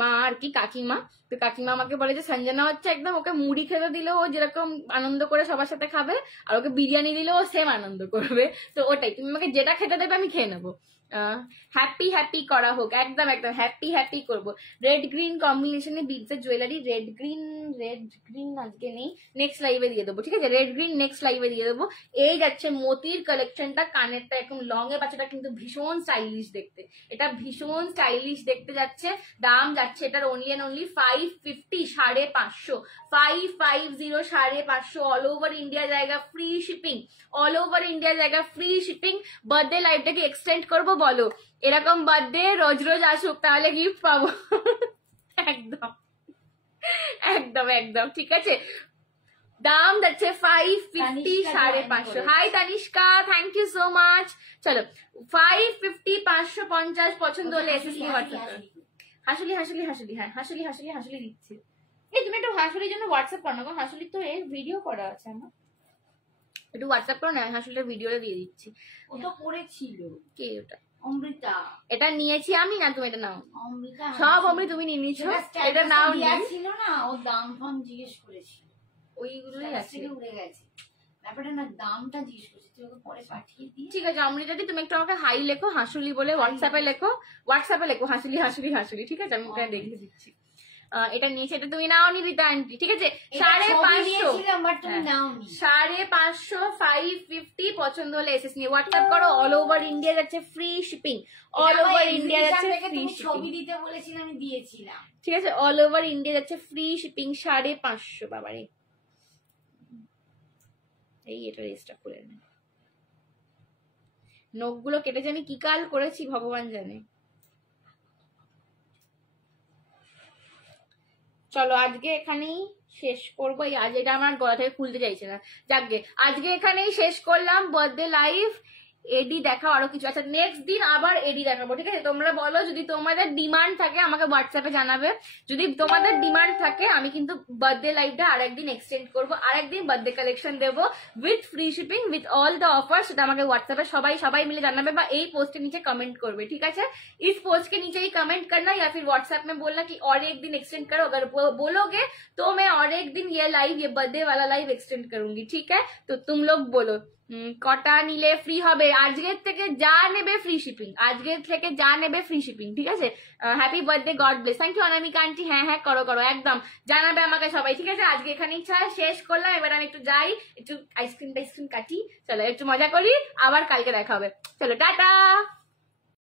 মা আর কি কাকিমা, তো কাকিমা আমাকে বলে যে সঞ্জনা হচ্ছে একদম, ওকে মুড়ি খেতে দিলেও ও যেরকম আনন্দ করে সবার সাথে খাবে, আর ওকে বিরিয়ানি দিলেও ও সেম আনন্দ করবে। তো ওটাই, তুমি আমাকে যেটা খেতে দেবে আমি খেয়ে নেবো। হ্যাপি হ্যাপি করা হোক, একদম একদম হ্যাপি হ্যাপি করবো। রেড গ্রিন কম্বিনেশনে বিটস এর জুয়েলারি, রেড গ্রিন আজকে নেই, নেক্সট লাইভে দিয়ে দেবো। ঠিক আছে, রেড গ্রিন নেক্সট লাইভে দিয়ে দেবো। এই যাচ্ছে মতির কালেকশনটা, কানেরটা একদম লং এ বাচ্চাটা কিন্তু ভীষণ স্টাইলিশ দেখতে, এটা ভীষণ স্টাইলিশ দেখতে যাচ্ছে। দাম যাচ্ছে এটার only and only 550, 550, 550, 550, all over India জায়গা free shipping, all over India জায়গা ফ্রি শিপিং। বার্থডে লাইভটাকে এক্সটেন্ড করবো বলো, এরকম বার্থডে রোজ রোজ আসুক, তাহলে গিফট পাবো। একদম একদম একদম ঠিক আছে। দাম যাচ্ছে 550, 550। Hi Tanishka, thank you so much. চলো 550, 550 পছন্দ হলে এসএসসি হোয়াটসঅ্যাপ। হাসুলি হাসুলি হাসুলি, হ্যাঁ হাসুলি হাসুলি হাসুলি দিচ্ছে। এই তুমি একটু হাসুলির জন্য হোয়াটসঅ্যাপ করো না, কারণ হাসুলি তো এর ভিডিও করা আছে আমার, একটু হোয়াটসঅ্যাপ করো না, হাসুলির ভিডিওটা দিয়ে দিচ্ছি। ও তো করেছিল কে ওটা? অমৃতা। এটা নিয়েছি আমি, না তুমি এটা নাও। অমৃতা সব অমৃত তুমি নিয়ে নিয়েছো, এটা নাও। ছিল না, ও দাম ফাম জিজ্ঞেস করেছিল, ওইগুলোই আছে, উড়ে গেছে ব্যাপারটা না, দামটা জিজ্ঞেস করেছি, তুই ওকে পরে পাঠিয়ে দিই। ঠিক আছে অমৃতা দি, তুমি একটু আমাকে হাই লেখো, হাসুলি বলে হোয়াটসঅ্যাপে লেখো, হোয়াটসঅ্যাপে লেখো হাসুলি হাসুলি হাসুলি। ঠিক আছে, আমি ওখানে দেখিয়ে দিচ্ছি। এটা নিয়েছে, এটা তুমি নাও নি রীতা আন্টি। ঠিক আছে, 550, 550, 550 হলে এসএস নিয়ে হোয়াটসঅ্যাপ করো। অল ওভার ইন্ডিয়া যাচ্ছে free shipping, all over India যাচ্ছে ফ্রি শিপিং। ছবি দিতে বলেছিলাম, আমি দিয়েছিলাম। ঠিক আছে, অল ওভার ইন্ডিয়া যাচ্ছে ফ্রি শিপিং, 550। বাবারে এই এটা রেজিস্টার করে নেন। নখগুলো কেটে আমি কি কাল করেছি ভগবান জানে। চলো আজকে এখানেই শেষ করবো। আজ এটা আমার গলা থেকে খুলতে চাইছে না, যাকগে আজকে এখানেই শেষ করলাম বার্থডে লাইভ। এডি দেখাও আরো কিছু, আচ্ছা নেক্সট দিন আবার এডি দেখাবো। ঠিক আছে, তোমরা বলো, যদি তোমাদের ডিমান্ড থাকে আমাকে হোয়াটসঅ্যাপে জানাবে। যদি তোমাদের ডিমান্ড থাকে আমি কিন্তু বার্থডে লাইভটা আরেকদিন এক্সটেন্ড করবো, আরেকদিন বার্থডে কালেকশন দেবো with free shipping, with all the offer. সেটা আমাকে হোয়াটসঅ্যাপে সবাই মিले জানাবে, বা এই পোস্টের নিচে কमेंट করবে। ঠিক আছে, इस पोस्ट के नीचे ही कमेंट करना, या फिर व्हाट्सएप में बोलना कि और एक दिन एक्सटेंड करो। अगर बोलोगे तो मैं और एक दिन ये लाइव, ये बर्थडे वाला लाइव एक्सटेंड करूंगी। ठीक है, तो तुम लोग बोलो কটা নিলে ফ্রি হবে? আজকের থেকে যা নেবে ফ্রি শিপিং, আজকের থেকে যা নেবে ফ্রি শিপিং, ঠিক আছে? Happy birthday, God bless. Thank you Anamika aunty. হ্যাঁ হ্যাঁ করো করো, একদম জানাবে আমাকে সবাই, ঠিক আছে? আজকে এখানেই শেষ করলাম, এবার আমি একটু যাই, একটু আইসক্রিম কাটি, চলো একটু মজা করি, আবার কালকে দেখা হবে, চলো টাটা।